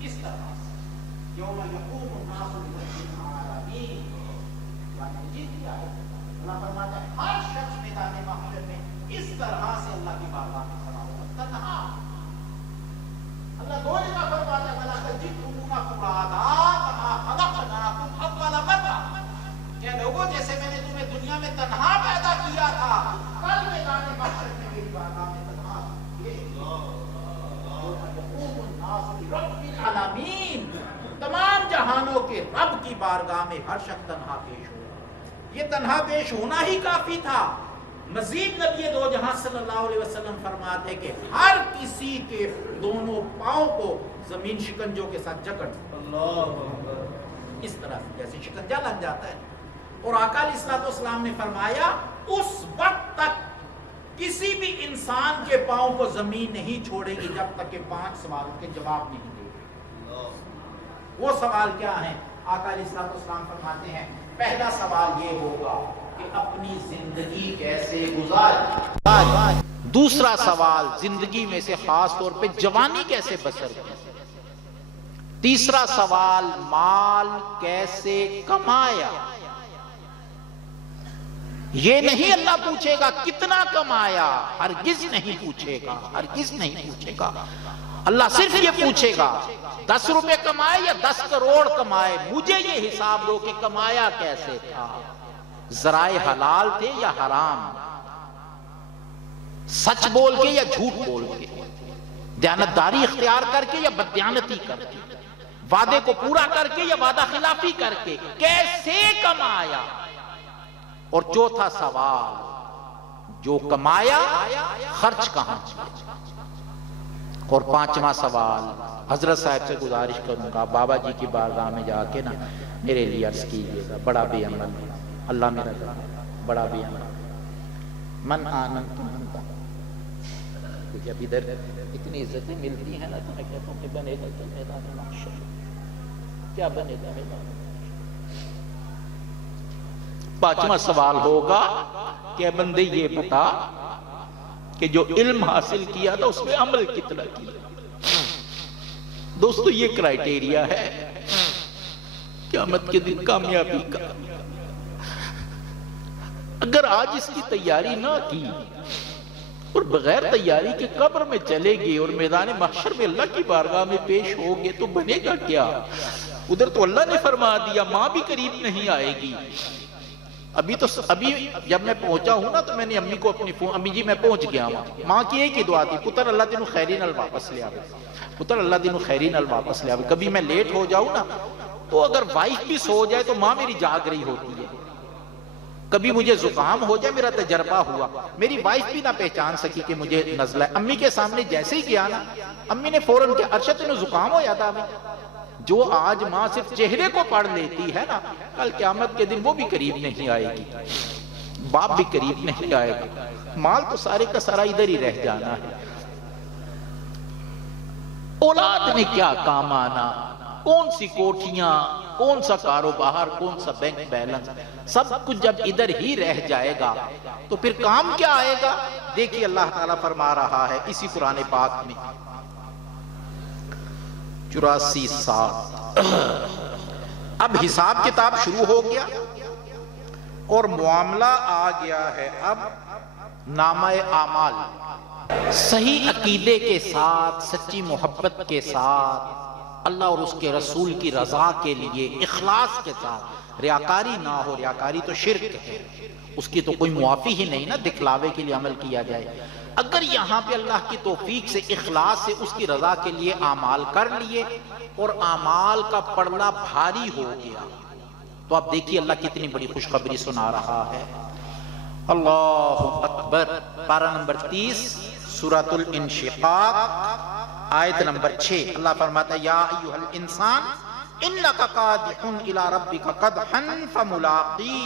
اس طرح سے، یوم یقوم الناس لرب العالمین، اللہ فرماتا ہے ہر شخص میدان محشر میں اس طرح سے اللہ کی بارگاہ میں کھڑا ہوگا، تنہا۔ اللہ دو جگہ فرماتا ہے وَلَقَدْ جِئْتُمُونَا فُرَادَىٰ كَمَا خَلَقْنَاكُمْ أَوَّلَ مَرَّةٍ، کہ لوگوں جیسے میں نے تمہیں دنیا میں تنہا پیدا کیا تھا، کل میدان محشر میں میری بارگاہ میں تنہا العالمین، تمام جہانوں کے رب کی بارگاہ میں ہر شخص تنہا پیش ہو۔ یہ تنہا پیش ہونا ہی کافی تھا۔ مزید نبی دو جہاں صلی اللہ علیہ وسلم فرماتے کہ ہر کسی کے دونوں پاؤں کو زمین شکنجوں کے ساتھ جکڑ، اس طرح سے جیسے شکنجا لگ جاتا ہے، اور آقا علیہ الصلوۃ والسلام نے فرمایا اس وقت تک کسی بھی انسان کے پاؤں کو زمین نہیں چھوڑے گی جب تک کہ 5 سوالوں کے جواب نہیں دے گی۔ وہ سوال کیا ہیں؟ آقا علیہ الصلوۃ والسلام فرماتے ہیں پہلا سوال یہ ہوگا کہ اپنی زندگی کیسے گزاری، دوسرا سوال زندگی میں سے خاص طور پہ جوانی کیسے بسر کی، تیسرا سوال مال کیسے کمایا۔ یہ نہیں اللہ پوچھے گا کتنا کمایا، ہرگز نہیں پوچھے گا، ہرگز نہیں پوچھے گا۔ اللہ صرف یہ پوچھے گا 10 روپے کمائے یا 10 کروڑ کمائے، مجھے یہ حساب دو کہ کمایا کیسے تھا، ذرائع حلال تھے یا حرام، سچ بول کے یا جھوٹ بول کے، دیانتداری اختیار کر کے یا بددیانتی کر کے، وعدے کو پورا کر کے یا وعدہ خلافی کر کے، کیسے کمایا۔ اور چوتھا سوال جو کمایا خرچ کہاں کیا۔ اور 5واں سوال حضرت صاحب سے گزارش کروں گا بابا جی کی بارگاہ میں جا کے نا میرے لیے عرض کیجیے گا، بڑا بے عمل اللہ میرا بڑا بے عمل، من آنند تو من کا، جب ادھر اتنی عزتیں ملتی ہیں نا تو میں کہتا ہوں کہ بنے گا تو میدان محشر، کیا بنے گا میدان۔ 5واں سوال ہوگا کہ بندے یہ بتا کہ جو علم حاصل کیا تھا اس میں عمل کتنا کیا۔ دوستو یہ کرائیٹیریا ہے قیامت کے دن کامیابی کا۔ اگر آج اس کی تیاری نہ کی اور بغیر تیاری کے قبر میں چلے گئے اور میدان محشر میں اللہ کی بارگاہ میں پیش ہو گئے تو بنے گا کیا؟ ادھر تو اللہ نے فرما دیا ماں بھی قریب نہیں آئے گی۔ ابھی جب میں پہنچا ہوں نا تو میں نے امی کو اپنی فون، امی جی میں پہنچ گیا ہوں، ماں کی ایک ہی دعا تھی، پتر اللہ تینوں خیری نال واپس لے آوے، پتر اللہ تینوں خیری نال واپس لے آوے۔ کبھی میں لیٹ ہو جاؤں نا تو اگر وائف بھی سو جائے تو ماں میری جاگ رہی ہوتی ہے، کبھی مجھے زکام ہو جائے، میرا تجربہ ہوا، میری وائف بھی نہ پہچان سکی کہ مجھے نزلہ ہے۔ امی کے سامنے جیسے ہی گیا نا امی نے فوراً کہا ارشد تینوں زکام ہو جاتا ہے۔ جو آج ماں صرف چہرے کو پڑھ لیتی ہے نا، کل قیامت کے دن وہ بھی قریب نہیں آئے گی، باپ بھی قریب نہیں آئے گا، مال تو سارے کا سارا ادھر ہی رہ جانا ہے۔ اولاد نے کیا کام آنا، کون سی کوٹھیاں، کون سا کاروبار، کون سا بینک بیلنس، سب کچھ جب ادھر ہی رہ جائے گا تو پھر کام کیا آئے گا۔ دیکھیے اللہ تعالیٰ فرما رہا ہے اسی قرآن پاک میں 84 سال، اب حساب کتاب شروع ہو گیا اور معاملہ آ گیا ہے اب نامہ اعمال، صحیح عقیدے کے ساتھ، سچی محبت کے ساتھ اللہ اور اس کے رسول کی رضا کے لیے اخلاص کے ساتھ، ریاکاری نہ ہو، ریاکاری تو شرک ہے، اس کی تو کوئی معافی ہی نہیں نا، دکھلاوے کے لیے عمل کیا جائے۔ اگر یہاں پہ اللہ کی توفیق سے، اخلاص سے اس کی رضا کے لیے اعمال کر لیے اور اعمال کا پڑھنا بھاری ہو گیا، تو آپ دیکھیے اللہ کتنی بڑی خوشخبری سنا رہا ہے۔ اللہ اکبر۔ پارہ نمبر 30 سورۃ الانشقاق آیت نمبر 6، اللہ فرماتا ہے یا ایھا الانسان انک قادح الی ربک قدحا فملاقی،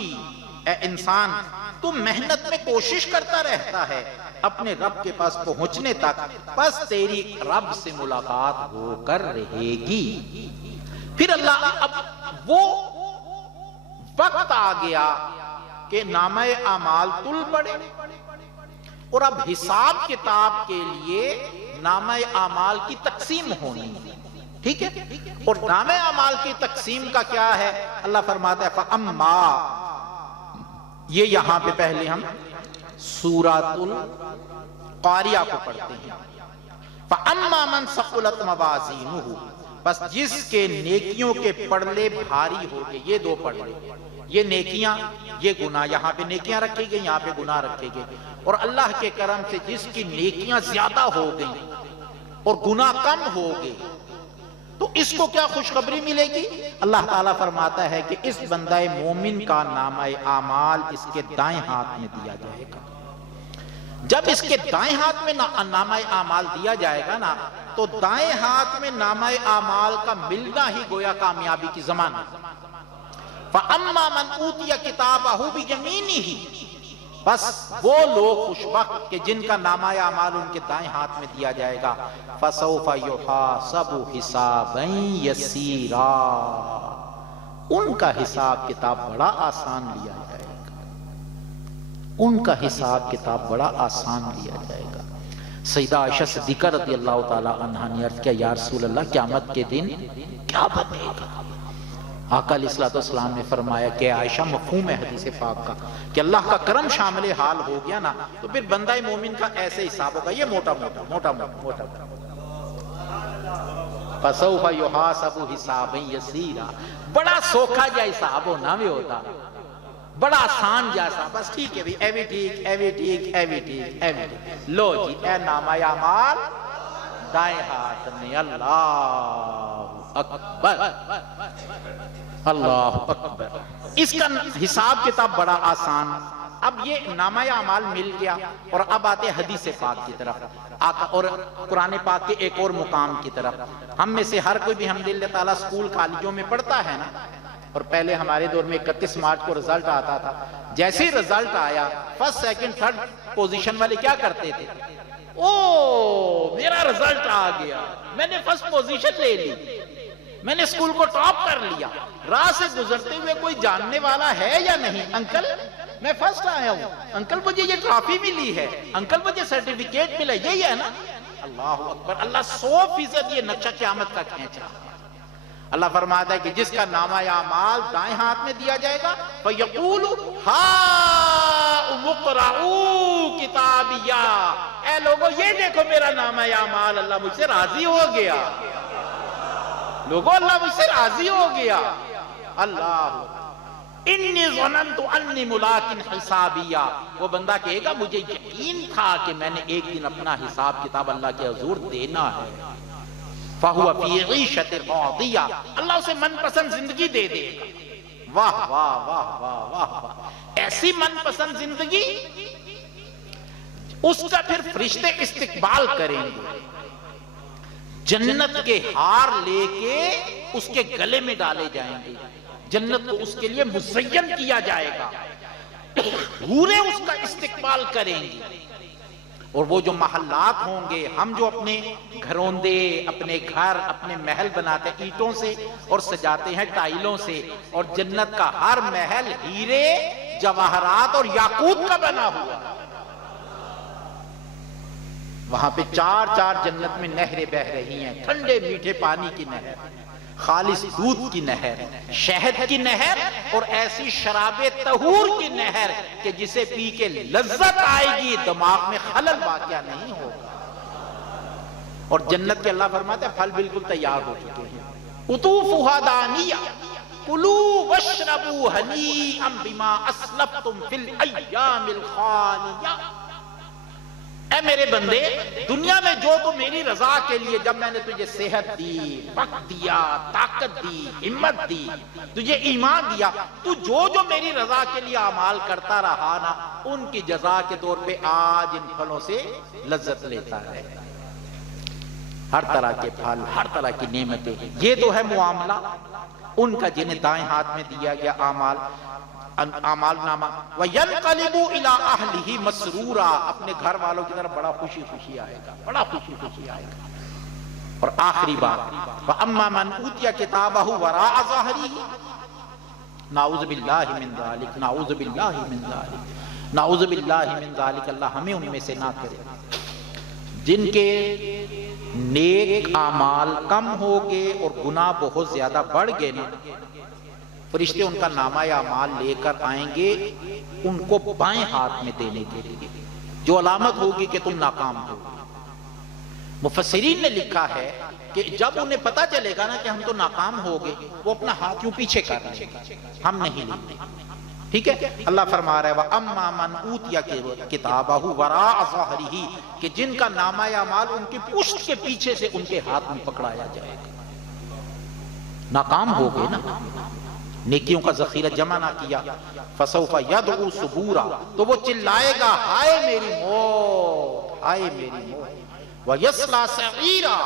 اے انسان تو محنت میں کوشش کرتا رہتا ہے اپنے رب کے پاس پہنچنے تک، بس تیری رب سے ملاقات ہو کر رہے گی۔ پھر اللہ اب وہ وقت آ گیا کہ نامہ اعمال تل پڑے، اور اب حساب کتاب کے لیے نامہ اعمال کی تقسیم ہونی، ٹھیک ہے؟ اور نامہ اعمال کی تقسیم کا کیا ہے؟ اللہ فرماتا ہے فَأَمَّا، یہ یہاں پہ پہلے ہم سورۃ القاریہ کو پڑھتے ہیں، فَأَمَّا مَنْ ثَقُلَتْ مَوَازِینُهُ، بس جس کے نیکیوں کے پڑلے بھاری ہو گئے، یہ دو پڑلے، یہ نیکیاں یہ گناہ، یہاں پہ نیکیاں رکھی گئی، یہاں پہ گناہ رکھے گئے، اور اللہ کے کرم سے جس کی نیکیاں زیادہ ہو گئی اور گناہ کم ہو گئے، تو اس کو کیا خوشخبری ملے گی؟ اللہ تعالیٰ فرماتا ہے کہ اس بندہ مومن کا نامہ اعمال اس کے دائیں ہاتھ میں دیا جائے گا۔ جب اس کے دائیں ہاتھ میں نامہ اعمال دیا جائے گا نا، تو دائیں ہاتھ میں نامہ اعمال کا ملنا ہی گویا کامیابی کی ضمانت۔ فَأَمَّا مَنْ أُوتِيَ كِتَابَهُ بِيَمِينِهِ، بس وہ لوگ خوشبخت کہ جن کا نامہ اعمال ان کے دائیں ہاتھ میں دیا جائے گا، فَسَوْفَ يُحَاسَبُ حِسَابًا يَسِيرًا، ان کا حساب کتاب بڑا آسان لیا جائے گا، ان کا حساب کتاب بڑا آسان لیا جائے گا۔ سیدہ عائشہ صدیقہ رضی اللہ تعالی عنہا نے عرض کیا یا رسول اللہ قیامت کے دن کیا بنے گا؟ آقا علیہ السلام نے فرمایا کہ عائشہ مفہوم ہے حدیث پاک کا کہ اللہ کا کرم شامل حال ہو گیا نا، تو پھر بندہ مومن کا ایسے حساب ہوگا، یہ موٹا موٹا فَسَوْفَ يُحَاسَبُ حِسَابًا يَسِيرًا، بڑا سوکھا جا حساب ہونا بھی ہوتا، بڑا آسان جیسا، بس ٹھیک ہے بھی، اے بھی ٹھیک، اے بھی ٹھیک، اے بھی ٹھیک، اے بھی ٹھیک، لو جی اے نامہ اعمال دائیں ہاتھ میں۔ اللہ اکبر، اللہ اکبر۔ اس کا حساب کتاب بڑا آسان۔ اب یہ نامہ اعمال مل گیا، اور اب آتے حدیث پاک کی طرف اور قرآن پاک کے ایک اور مقام کی طرف۔ ہم میں سے ہر کوئی بھی الحمدللہ تعالیٰ اسکول کالجوں میں پڑھتا ہے نا، اور پہلے ہمارے دور میں 31 مارچ کو رزلٹ آتا تھا، جیسے ہی رزلٹ آیا فرسٹ سیکنڈ تھرڈ پوزیشن والے کیا کرتے تھے؟ او میرا رزلٹ آ گیا، میں نے فرسٹ پوزیشن لے لی، میں نے اسکول کو ٹاپ کر لیا۔ راہ سے گزرتے ہوئے کوئی جاننے والا ہے یا نہیں؟ انکل میں فرسٹ آیا ہوں، انکل مجھے یہ ٹرافی ملی ہے، انکل مجھے سرٹیفکیٹ ملا، یہی ہے نا؟ اللہ اکبر۔ اللہ 100% یہ نقشہ قیامت کا کھینچ رہا ہے۔ اللہ فرماتا ہے کہ جس کا نامہ اعمال دائیں ہاتھ میں دیا جائے گا، فَيَقُولُ هَاؤْمُ اقْرَءُوا کِتَابِیَہ، اے لوگو یہ دیکھو میرا نامہ اعمال، اللہ مجھ سے راضی ہو گیا، لوگو اللہ مجھ سے راضی ہو گیا۔ اللہ انی ظننت انی ملاق حسابیہ، وہ بندہ کہے گا مجھے یقین تھا کہ میں نے ایک دن اپنا حساب کتاب اللہ کے حضور دینا ہے۔ فَهُوَ فِي عِيشَةٍ رَاضِيَةٍ، اللہ اسے من پسند زندگی دے دے گا۔ واہ واہ واہ واہ واہ، ایسی من پسند زندگی اس کا پھر فرشتے استقبال کریں گے، جنت کے ہار لے کے اس کے گلے میں ڈالے جائیں گے، جنت کو اس کے لیے مزین کیا جائے گا، حوریں اس کا استقبال کریں گی۔ اور وہ جو محلات ہوں گے، ہم جو اپنے گھروندے، اپنے گھر، اپنے محل بناتے ہیں اینٹوں سے اور سجاتے ہیں ٹائلوں سے، اور جنت کا ہر محل ہیرے، جواہرات اور یاقوت کا بنا ہوا، وہاں پہ چار جنت میں نہریں بہ رہی ہیں، ٹھنڈے میٹھے پانی کی نہر، خالص دودھ کی نہر، شہد کی نہر، اور ایسی شراب طہور کی نہر کہ جسے پی کے لذت آئے گی، دماغ میں خلل واقع نہیں ہوگا۔ اور جنت کے اللہ فرماتے ہیں پھل بالکل تیار ہو چکے ہیں. قطوفها دانیہ کلوا واشربوا ہنیئا بما اسلفتم فی الایام الخالیہ. اے میرے بندے، دنیا میں جو تو میری رضا کے لیے، جب میں نے تجھے صحت دی، وقت دیا، طاقت دی، ہمت دی، تجھے ایمان دیا، تو جو میری رضا کے لیے اعمال کرتا رہا نا، ان کی جزا کے طور پہ آج ان پھلوں سے لذت لیتا ہے. ہر طرح کے پھل، ہر طرح کی نعمتیں، یہ تو ہے معاملہ ان کا جنہیں دائیں ہاتھ میں دیا گیا اعمال نامہ. وَيَنْقَلِبُ إِلَىٰ أَهْلِهِ مَسْرُورًا، اپنے گھر والوں کی طرف بڑا خوشی خوشی آئے گا، بڑا خوشی خوشی آئے گا. اور آخری بات، وَأَمَّا مَنْ أُوتِيَ كِتَابَهُ وَرَاءَ ظَهْرِهِ، نعوذ باللہ من ذالک، نعوذ باللہ من ذالک، نعوذ باللہ من ذالک. اللہ ہمیں ان میں سے نہ کرے جن کے نیک اعمال کم ہو گئے اور گناہ بہت زیادہ بڑھ گئے نا، فرشتے ان کا نامہ اعمال لے کر آئیں گے ان کو بائیں ہاتھ میں دینے کے لیے، جو علامت ہوگی کہ تم ناکام ہو. مفسرین نے لکھا ہے کہ جب انہیں پتا چلے گا نا کہ ہم تو ناکام ہو گئے، وہ اپنا ہاتھ یوں پیچھے کر لیں گے، ہم نہیں لیں گے. ٹھیک ہے، اللہ فرما رہا ہے وَأَمَّا مَنْ أُوتِيَ كِتَابَهُ وَرَاءَ ظَهْرِهِ، کہ جن کا نامہ اعمال ان کی پشت کے پیچھے سے ان کے ہاتھ میں پکڑایا جائے گا. ناکام ہو گئے نا، نیکیوں کا ذخیرہ جمع نہ کیا. فَسَوْفَ يَدْعُو ثُبُورًا، تو وہ چلائے گا ہائے میری موت، ہائے میری موت. وَيَصْلَىٰ سَعِيرًا،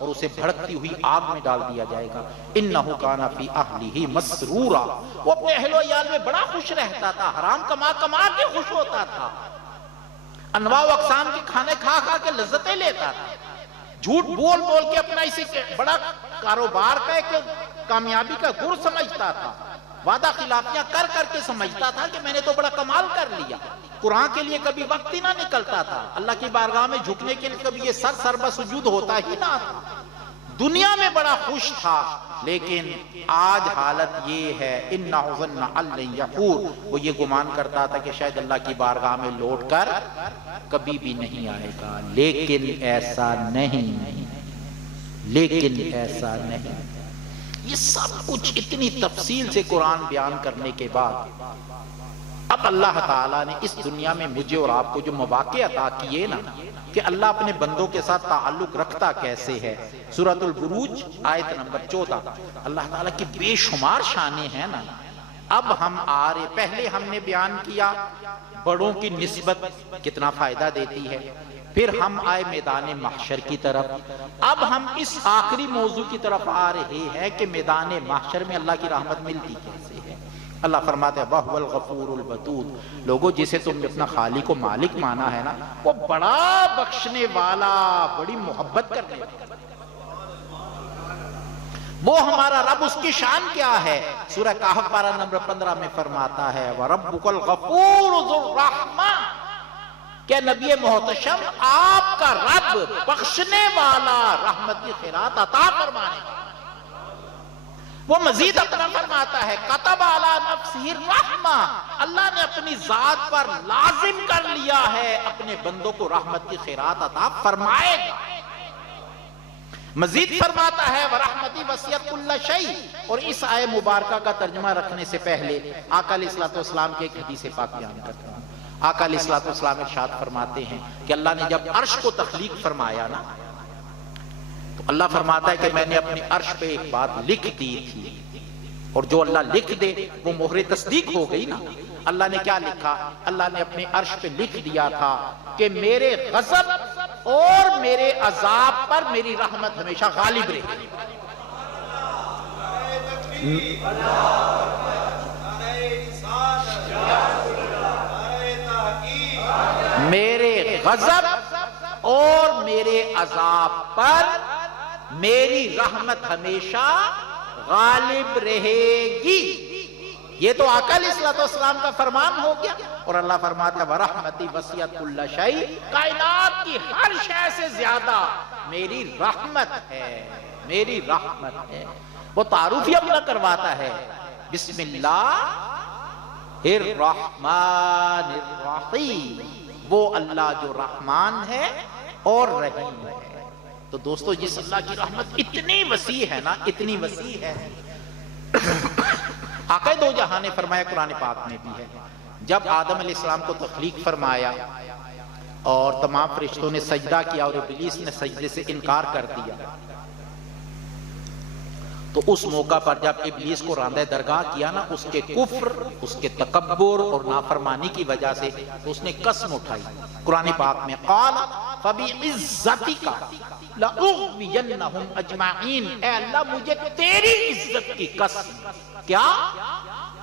اور اسے بھڑکتی ہوئی آگ میں ڈال دیا جائے گا. اِنَّهُ كَانَ فِي أَهْلِهِ مَسْرُورًا، وہ اپنے اہل و عیال میں بڑا خوش رہتا تھا، حرام کما کما کے خوش ہوتا تھا، انواع و اقسام کے کھانے کھا کھا کے لذتیں لیتا تھا، جھوٹ بول بول کے اپنا اسے بڑا کاروبار کا ایک کامیابی کا گر سمجھتا تھا، وعدہ خلافیاں کر کر کے سمجھتا تھا کہ میں نے تو بڑا کمال کر لیا. قرآن کے لیے کبھی وقت ہی نہ نکلتا تھا، اللہ کی بارگاہ میں جھکنے کے لیے کبھی یہ سر بسجود ہوتا ہی نہ تھا. دنیا میں بڑا خوش تھا، لیکن آج حالت یہ ہے اِنَّهُ ظَنَّ أَن لَّن يَحُورَ، وہ یہ گمان کرتا تھا کہ شاید اللہ کی بارگاہ میں لوٹ کر کبھی بھی نہیں آئے گا. لیکن ایسا نہیں، لیکن ایسا نہیں. یہ سب کچھ اتنی تفصیل سے قرآن بیان کرنے کے بعد اب اللہ تعالیٰ نے اس دنیا میں مجھے اور آپ کو جو مواقع عطا کیے نا، کہ اللہ اپنے بندوں کے ساتھ تعلق رکھتا کیسے ہے. سورۃ البروج آیت نمبر 14، اللہ تعالیٰ کی بے شمار شانیں ہیں نا. اب ہم آ رہے، پہلے ہم نے بیان کیا بڑوں کی نسبت کتنا فائدہ دیتی ہے، پھر ہم آئے میدان محشر کی طرف. اب ہم اس آخری موضوع کی طرف آ رہے ہیں کہ میدان محشر میں اللہ کی رحمت ملتی کیسے ہے. اللہ فرماتے ہیں وَهُوَ الْغَفُورُ الْوَدُودُ، لوگوں جسے تم نے اپنا خالق و مالک مانا ہے نا، وہ بڑا بخشنے والا، بڑی محبت کرنے والا، وہ ہمارا رب. اس کی شان کیا ہے؟ سورہ کہف پارہ نمبر 15 میں فرماتا ہے وَرَبُّكَ الْغَفُورُ ذُو الرَّحْمَةِ، کہ نبی محتشم آپ کا رب بخشنے والا، رحمت کی خیرات عطا فرمانے والا. وہ مزید اپنا فرماتا ہے کتب علی نفسہ الرحمہ، اللہ نے اپنی ذات پر لازم کر لیا ہے اپنے بندوں کو رحمت کی خیرات عطا فرمائے گا. مزید فرماتا ہے وَرَحْمَتِي وَسِعَتْ كُلَّ شَيْءٍ. اور اس آیہ مبارکہ کا ترجمہ رکھنے سے پہلے آقا علیہ الصلوۃ والسلام کے ایک حدیث پاک بیان کرتا ہوں. آقا علیہ الصلوۃ والسلام ارشاد فرماتے ہیں کہ اللہ نے جب عرش کو تخلیق فرمایا نا، تو اللہ فرماتا ہے کہ میں نے اپنی عرش پہ ایک بات لکھ دی تھی، اور جو اللہ لکھ دے وہ مہر تصدیق ہو گئی نا. اللہ نے کیا لکھا؟ اللہ نے اپنے عرش پہ لکھ دیا تھا کہ میرے غضب اور میرے عذاب پر میری رحمت ہمیشہ غالب رہے. میرے غضب اور میرے عذاب پر میری رحمت ہمیشہ غالب رہے گی. یہ تو آقا علیہ الصلوۃ والسلام کا فرمان ہو گیا. اور اللہ فرماتا ہے وَرَحْمَتِي وَسِعَتْ كُلَّ شَيْءٍ، کائنات کی ہر شے سے زیادہ میری رحمت ہے، میری رحمت ہے. وہ تعارف ہی اپنا کرواتا ہے بسم اللہ الرحمن الرحیم، وہ اللہ جو رحمان ہے اور رحیم ہے. تو دوستو جس اللہ کی رحمت اتنی وسیع ہے نا، اتنی وسیع ہے، آقا دو جہاں نے فرمایا، قرآن پاک میں بھی ہے، جب آدم علیہ السلام کو تخلیق فرمایا اور تمام فرشتوں نے سجدہ کیا اور ابلیس نے سجدے سے انکار کر دیا، تو اس موقع پر جب ابلیس کو راندہ درگاہ کیا نا، اس کے کفر، اس کے تکبر اور نافرمانی کی وجہ سے تو اس نے قسم اٹھائی قرآن پاک میں، قال فبعزتک لأغوینہم اجمعین، اے اللہ مجھے تیری عزت کی قسم، کیا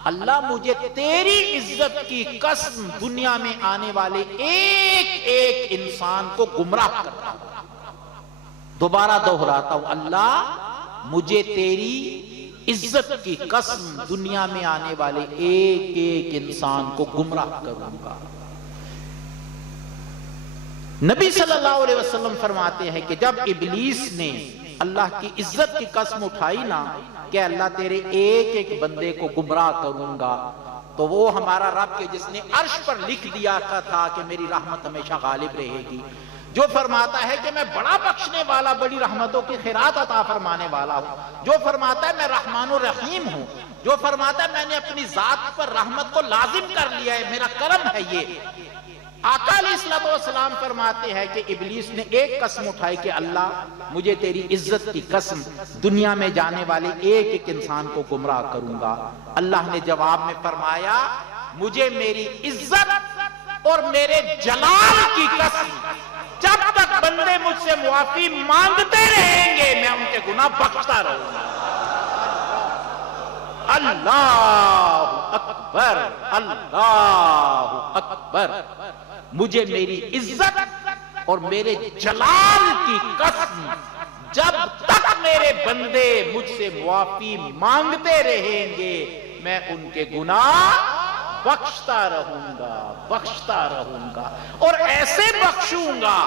اللہ مجھے تیری عزت کی قسم دنیا میں آنے والے ایک ایک انسان کو گمراہ کرتا ہوں۔ دوبارہ دہراتا ہوں، اللہ مجھے تیری عزت کی قسم دنیا میں آنے والے ایک ایک انسان کو گمراہ کروں گا۔ نبی صلی اللہ علیہ وسلم فرماتے ہیں کہ جب ابلیس نے اللہ کی عزت کی قسم اٹھائی نا کہ اللہ تیرے ایک ایک بندے کو گمراہ کروں گا، تو وہ ہمارا رب کے جس نے عرش پر لکھ دیا تھا کہ میری رحمت ہمیشہ غالب رہے گی، جو فرماتا ہے کہ میں بڑا بخشنے والا، بڑی رحمتوں کی خیرات عطا فرمانے والا ہوں، جو فرماتا ہے میں رحمان و رحیم ہوں، جو فرماتا ہے میں نے اپنی ذات پر رحمت کو لازم کر لیا ہے، میرا کرم ہے یہ۔ آقا علیہ السلام فرماتے ہیں کہ ابلیس نے ایک قسم اٹھائی کہ اللہ مجھے تیری عزت کی قسم دنیا میں جانے والے ایک ایک انسان کو گمراہ کروں گا۔ اللہ نے جواب میں فرمایا مجھے میری عزت اور میرے جلال کی قسم جب تک بندے مجھ سے معافی مانگتے رہیں گے میں ان کے گناہ بخشتا رہوں گا۔ اللہ اکبر، اللہ اکبر، مجھے میری عزت اور میرے جلال کی قسم جب تک میرے بندے مجھ سے معافی مانگتے رہیں گے میں ان کے گناہ بخشتا رہوں گا، بخشتا رہوں گا، اور ایسے بخشوں گا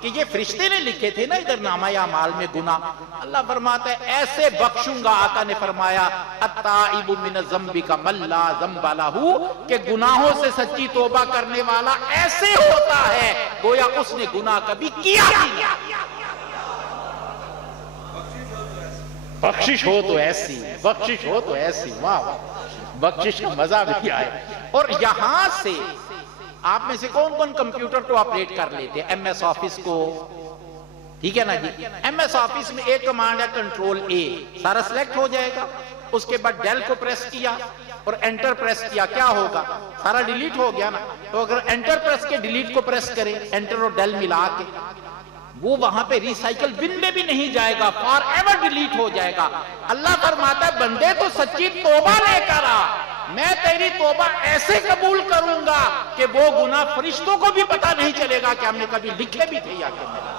کہ یہ فرشتے نے لکھے تھے نا ادھر نامہ اعمال میں گناہ، اللہ فرماتا ہے ایسے بخشوں گا۔ آقا نے فرمایا التائب من الذنب کمن لا ذنب لہ، کہ گناہوں سے سچی توبہ کرنے والا ایسے ہوتا ہے گویا اس نے گناہ کبھی کیا ہی نہیں۔ بخشش ہو تو ایسی، بخشش ہو تو ایسی، واہ، بخشش کا مزہ بھی آئے۔ اور یہاں سے آپ میں سے کون کون کمپیوٹر کو آپریٹ کر لیتے ہیں؟ ایم ایس آفس کو، ٹھیک ہے نا جی، ایم ایس آفس میں ایک کمانڈ ہے کنٹرول اے، سارا سلیکٹ ہو جائے گا، اس کے بعد ڈیل کو پریس کیا اور انٹر پریس کیا، کیا ہوگا؟ سارا ڈیلیٹ ہو گیا نا۔ تو اگر انٹر پریس کے ڈیلیٹ کو پریس کریں، انٹر اور ڈیل ملا کے، وہ وہاں پہ ریسائیکل بن میں بھی نہیں جائے گا، فار ایور ڈیلیٹ ہو جائے گا۔ اللہ فرماتا ہے بندے تو سچی توبہ لے کر آ، میں تیری توبہ ایسے قبول کروں گا کہ وہ گناہ فرشتوں کو بھی پتہ نہیں چلے گا کہ ہم نے کبھی لکھے بھی تھے یا کہ نہیں۔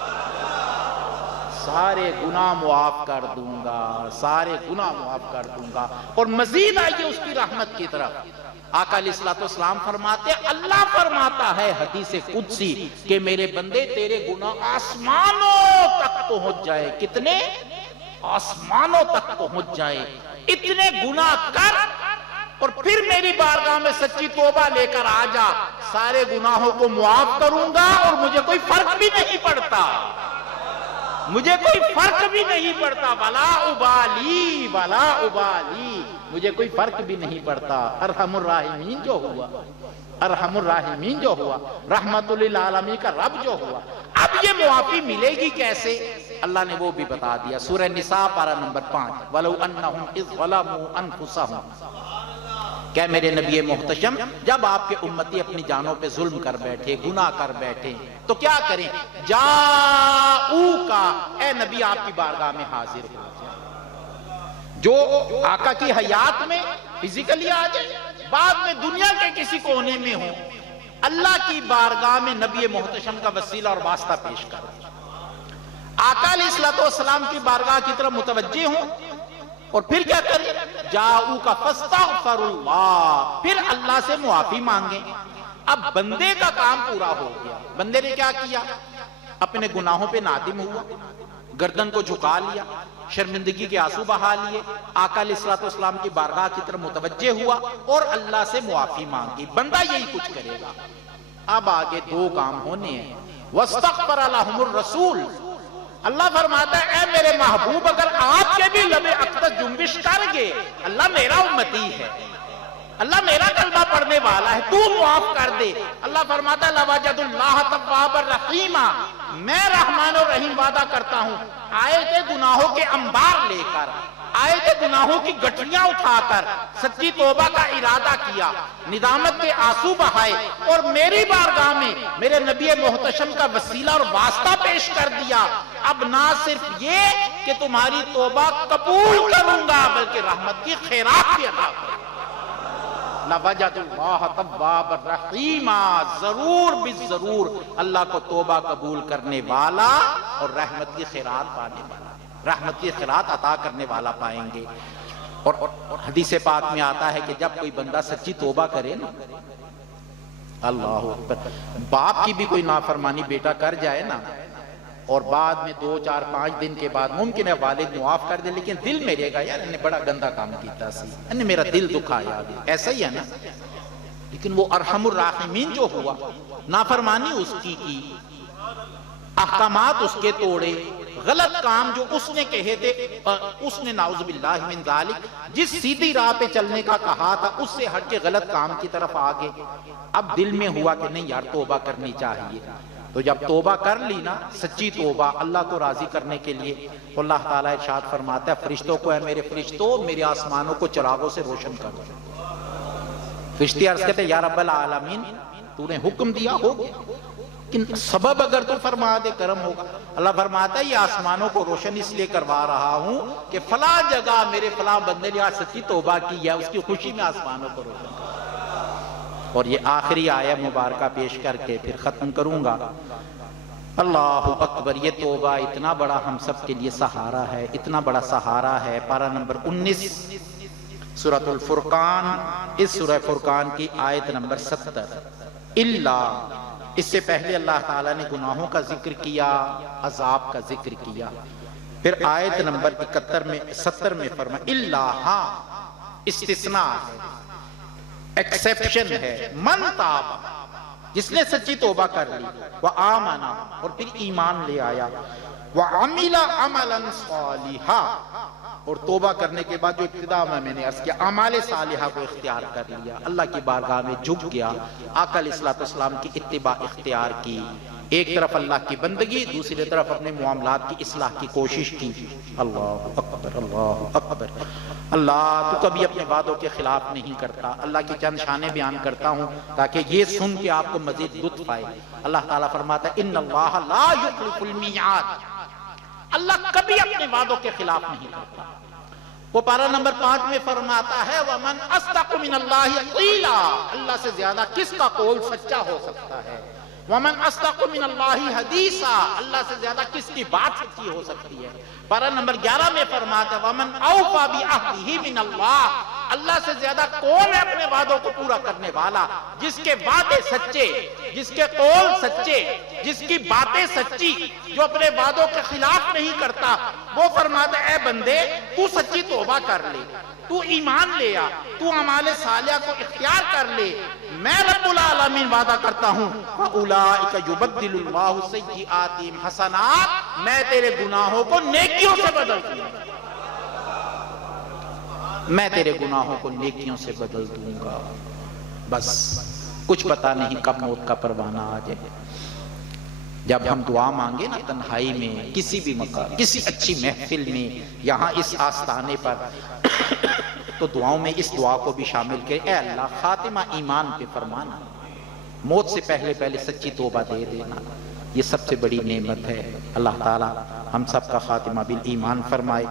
سارے گناہ معاف کر دوں گا، سارے گناہ معاف کر دوں گا۔ اور مزید آئیے اس کی رحمت کی طرف، آقا علیہ السلام فرماتے ہیں، اللہ فرماتا ہے حدیث قدسی کہ میرے بندے تیرے گناہ آسمانوں تک پہنچ جائے، کتنے؟ آسمانوں تک پہنچ جائے، اتنے گناہ کر اور پھر میری بارگاہ میں سچی توبہ لے کر آ جا، سارے گناہوں کو معاف کروں گا اور مجھے کوئی فرق بھی نہیں پڑتا، مجھے کوئی فرق بھی نہیں پڑتا، ولا ابالی ولا ابالی، مجھے کوئی فرق بھی نہیں پڑتا۔ ارحم الراحمین جو ہوا، ارحم الراحمین جو ہوا، رحمت للعالمین کا رب جو ہوا، اب یہ معافی ملے گی کیسے؟ اللہ نے وہ بھی بتا دیا، سورہ نساء پارہ نمبر 5، وَلَوْ أَنَّهُمْ إِذْ ظَلَمُوا أَنفُسَهُمْ، کہ میرے نبی محتشم جب آپ کے امتی اپنی جانوں پہ ظلم کر بیٹھے، گناہ کر بیٹھے تو کیا کریں؟ جاؤکا، اے نبی آپ کی بارگاہ میں حاضر ہو جائے، جو آقا کی حیات میں فزیکلی آ جائے، بعد میں دنیا کے کسی کونے میں ہو، اللہ کی بارگاہ میں نبی محتشم کا وسیلہ اور واسطہ پیش کر، آقا علیہ السلام کی بارگاہ کی طرف متوجہ ہوں، اور پھر کیا کریں؟ جاؤ کا فاستغفر اللہ، پھر اللہ سے معافی مانگیں۔ اب بندے کا کام پورا ہو گیا، بندے نے کیا کیا؟ اپنے گناہوں پہ نادم ہوا، گردن کو جھکا لیا، شرمندگی کے آنسو بہا لیے، آقا علیہ السلام کی بارگاہ کی طرف متوجہ ہوا اور اللہ سے معافی مانگی۔ بندہ یہی کچھ کرے گا۔ اب آگے دو کام ہونے ہیں، واستغفر لہم الرسول، اللہ فرماتا ہے اے میرے محبوب اگر آپ کے بھی لب اقدس جنبش کر گئے، اللہ میرا امتی ہے، اللہ میرا کلمہ پڑھنے والا ہے، تو معاف کر دے۔ اللہ فرماتا ہے لَوَجَدُ اللَّهَ تَوَّابًا رَحِيمًا، میں رحمان و رحیم وعدہ کرتا ہوں آئے تھے گناہوں کے انبار لے کر، آئے تھے گناہوں کی گٹھیاں اٹھا کر، سچی توبہ کا ارادہ کیا، ندامت کے آنسو بہائے اور میری بارگاہ میں میرے نبی محتشم کا وسیلہ اور واسطہ پیش کر دیا، اب نہ صرف یہ کہ تمہاری توبہ قبول کروں گا بلکہ رحمت کی خیرات بھی عطا کروں گا۔ لَوَجَدُ اللَّهَ تَوَّابًا رَحِيمًا، ضرور ضرور اللہ کو توبہ قبول کرنے والا اور رحمت کی خیرات پانے والا، رحمت کی خیرات عطا کرنے والا پائیں گے۔ اور حدیث پاک میں آتا ہے کہ جب کوئی بندہ سچی توبہ کرے نا، اللہ اکبر، باپ کی بھی کوئی نافرمانی بیٹا کر جائے نا اور بعد میں 2 4 5 دن کے بعد ممکن ہے والد معاف کر دے، لیکن دل میں رہے گا یار انہیں بڑا گندا کام کیتا سی، انہیں میرا دل دکھایا، ایسا ہی ہے نا۔ لیکن وہ ارحم الراحمین جو ہوا، نافرمانی اس کی احکامات اس کے توڑے، غلط کام جو اس نے کہے تھے، اس نے نعوذ باللہ من ذالک جس سیدھی راہ پہ چلنے کا کہا تھا اس سے ہٹ کے غلط کام کی طرف آگے، اب دل میں ہوا کہ نہیں یار توبہ کرنی چاہیے، تو جب توبہ کر لی نا، سچی توبہ اللہ کو راضی کرنے کے لیے، تو اللہ تعالیٰ ارشاد فرماتا ہے فرشتوں کو، اے میرے فرشتوں میرے آسمانوں کو چراغوں سے روشن کر دو۔ فرشتے عرض کہتے ہیں یا رب العالمین تو نے حکم دیا ہو گیا، سبب اگر تو فرما دے کرم ہوگا۔ اللہ فرماتا ہے یہ آسمانوں کو روشن اس لیے کروا رہا ہوں کہ فلاں جگہ میرے فلاں بندے نے آج سچی توبہ کی ہے، اس کی خوشی میں آسمانوں کو روشن کروا۔ اور یہ آخری آیہ مبارکہ پیش کر کے پھر ختم کروں گا۔ اللہ اکبر، یہ توبہ اتنا بڑا ہم سب کے لیے سہارا ہے، اتنا بڑا سہارا ہے۔ پارہ نمبر 19 سورۃ الفرقان، اس سورہ فرقان کی آیت نمبر 70۔ اس سے پہلے اللہ تعالیٰ نے گناہوں کا ذکر کیا، عذاب کا ذکر کیا، پھر آیت نمبر 70 میں فرمایا الا، ہاں استثناء ہے، ایکسیپشن ہے، من تاب، جس نے سچی توبہ کر لی، وآمنا، اور پھر ایمان لے آیا، وعمل عملا صالحا، اور توبہ کرنے کے بعد جو ابتدا میں نے عرض کیا اعمال صالحہ کو اختیار کر لیا، اللہ کی بارگاہ میں جھک گیا، آقا علیہ السلام کی اتباع اختیار کی، ایک طرف اللہ کی بندگی، دوسری طرف اپنے معاملات کی اصلاح کی کوشش کی۔ اللہ اکبر، اللہ اکبر۔ اللہ تو کبھی اپنے وعدوں کے خلاف نہیں کرتا۔ اللہ کی چند شانیں بیان کرتا ہوں تاکہ یہ سن کے آپ کو مزید لطف آئے۔ اللہ تعالیٰ فرماتا ہے ان اللہ لا یخلف المیعاد، اللہ کبھی اپنے وعدوں کے خلاف نہیں کرتا۔ وہ پارہ نمبر 5 میں فرماتا ہے وَمَنْ أَصْدَقُ مِنَ اللَّهِ قِيلًا، اللہ سے زیادہ کس کا قول سچا ہو سکتا ہے؟ وَمَنْ أَصْدَقُ مِنَ اللَّهِ حَدِيثًا، اللہ سے زیادہ کس کی بات سچی ہو سکتی ہے؟ پارہ نمبر 11 میں فرماتا ہے وَمَنْ أَوْفَى بِعَهْدِهِ مِنَ اللَّهِ، اللہ سے زیادہ کون ہے اپنے وعدوں کو پورا کرنے والا؟ جس کے وعدے سچے، جس کے قول سچے، جس کی باتیں سچی، جو اپنے وعدوں کے خلاف نہیں کرتا، وہ فرماتا ہے اے بندے تو سچی توبہ کر لے، تو ایمان لے آ، تو اعمال صالحہ کو اختیار کر لے، میں رب العالمین وعدہ کرتا ہوں وَأُولَٰئِكَ يُبَدِّلُ اللَّهُ سَيِّئَاتِهِمْ حَسَنَاتٍ، میں تیرے گناہوں کو نیکیوں سے بدل دوں گا، میں تیرے گناہوں کو نیکیوں سے بدل دوں گا۔ بس کچھ پتا نہیں کب موت کا پروانہ آ جائے۔ جب ہم دعا مانگے نا تنہائی میں، کسی بھی مقام، کسی اچھی محفل میں، یہاں اس آستانے پر، تو دعاؤں میں اس دعا کو بھی شامل کرے اے اللہ خاتمہ ایمان پہ فرمانا، موت سے پہلے سچی توبہ دے دینا، یہ سب سے بڑی نعمت ہے۔ اللہ تعالی ہم سب کا خاتمہ بالایمان فرمائے۔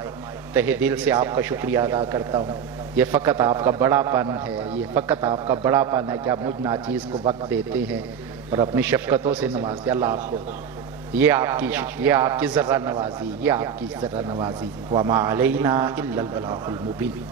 تہ دل سے آپ کا شکریہ ادا کرتا ہوں، یہ فقط آپ کا بڑا پن ہے، یہ فقط آپ کا بڑا پن ہے کہ آپ مجھ ناچیز کو وقت دیتے ہیں اور اپنی شفقتوں سے نوازتے۔ اللہ آپ کو یہ آپ کی ذرہ نوازی، یہ آپ کی ذرہ نوازی۔ وما علینا الا البلاغ المبین۔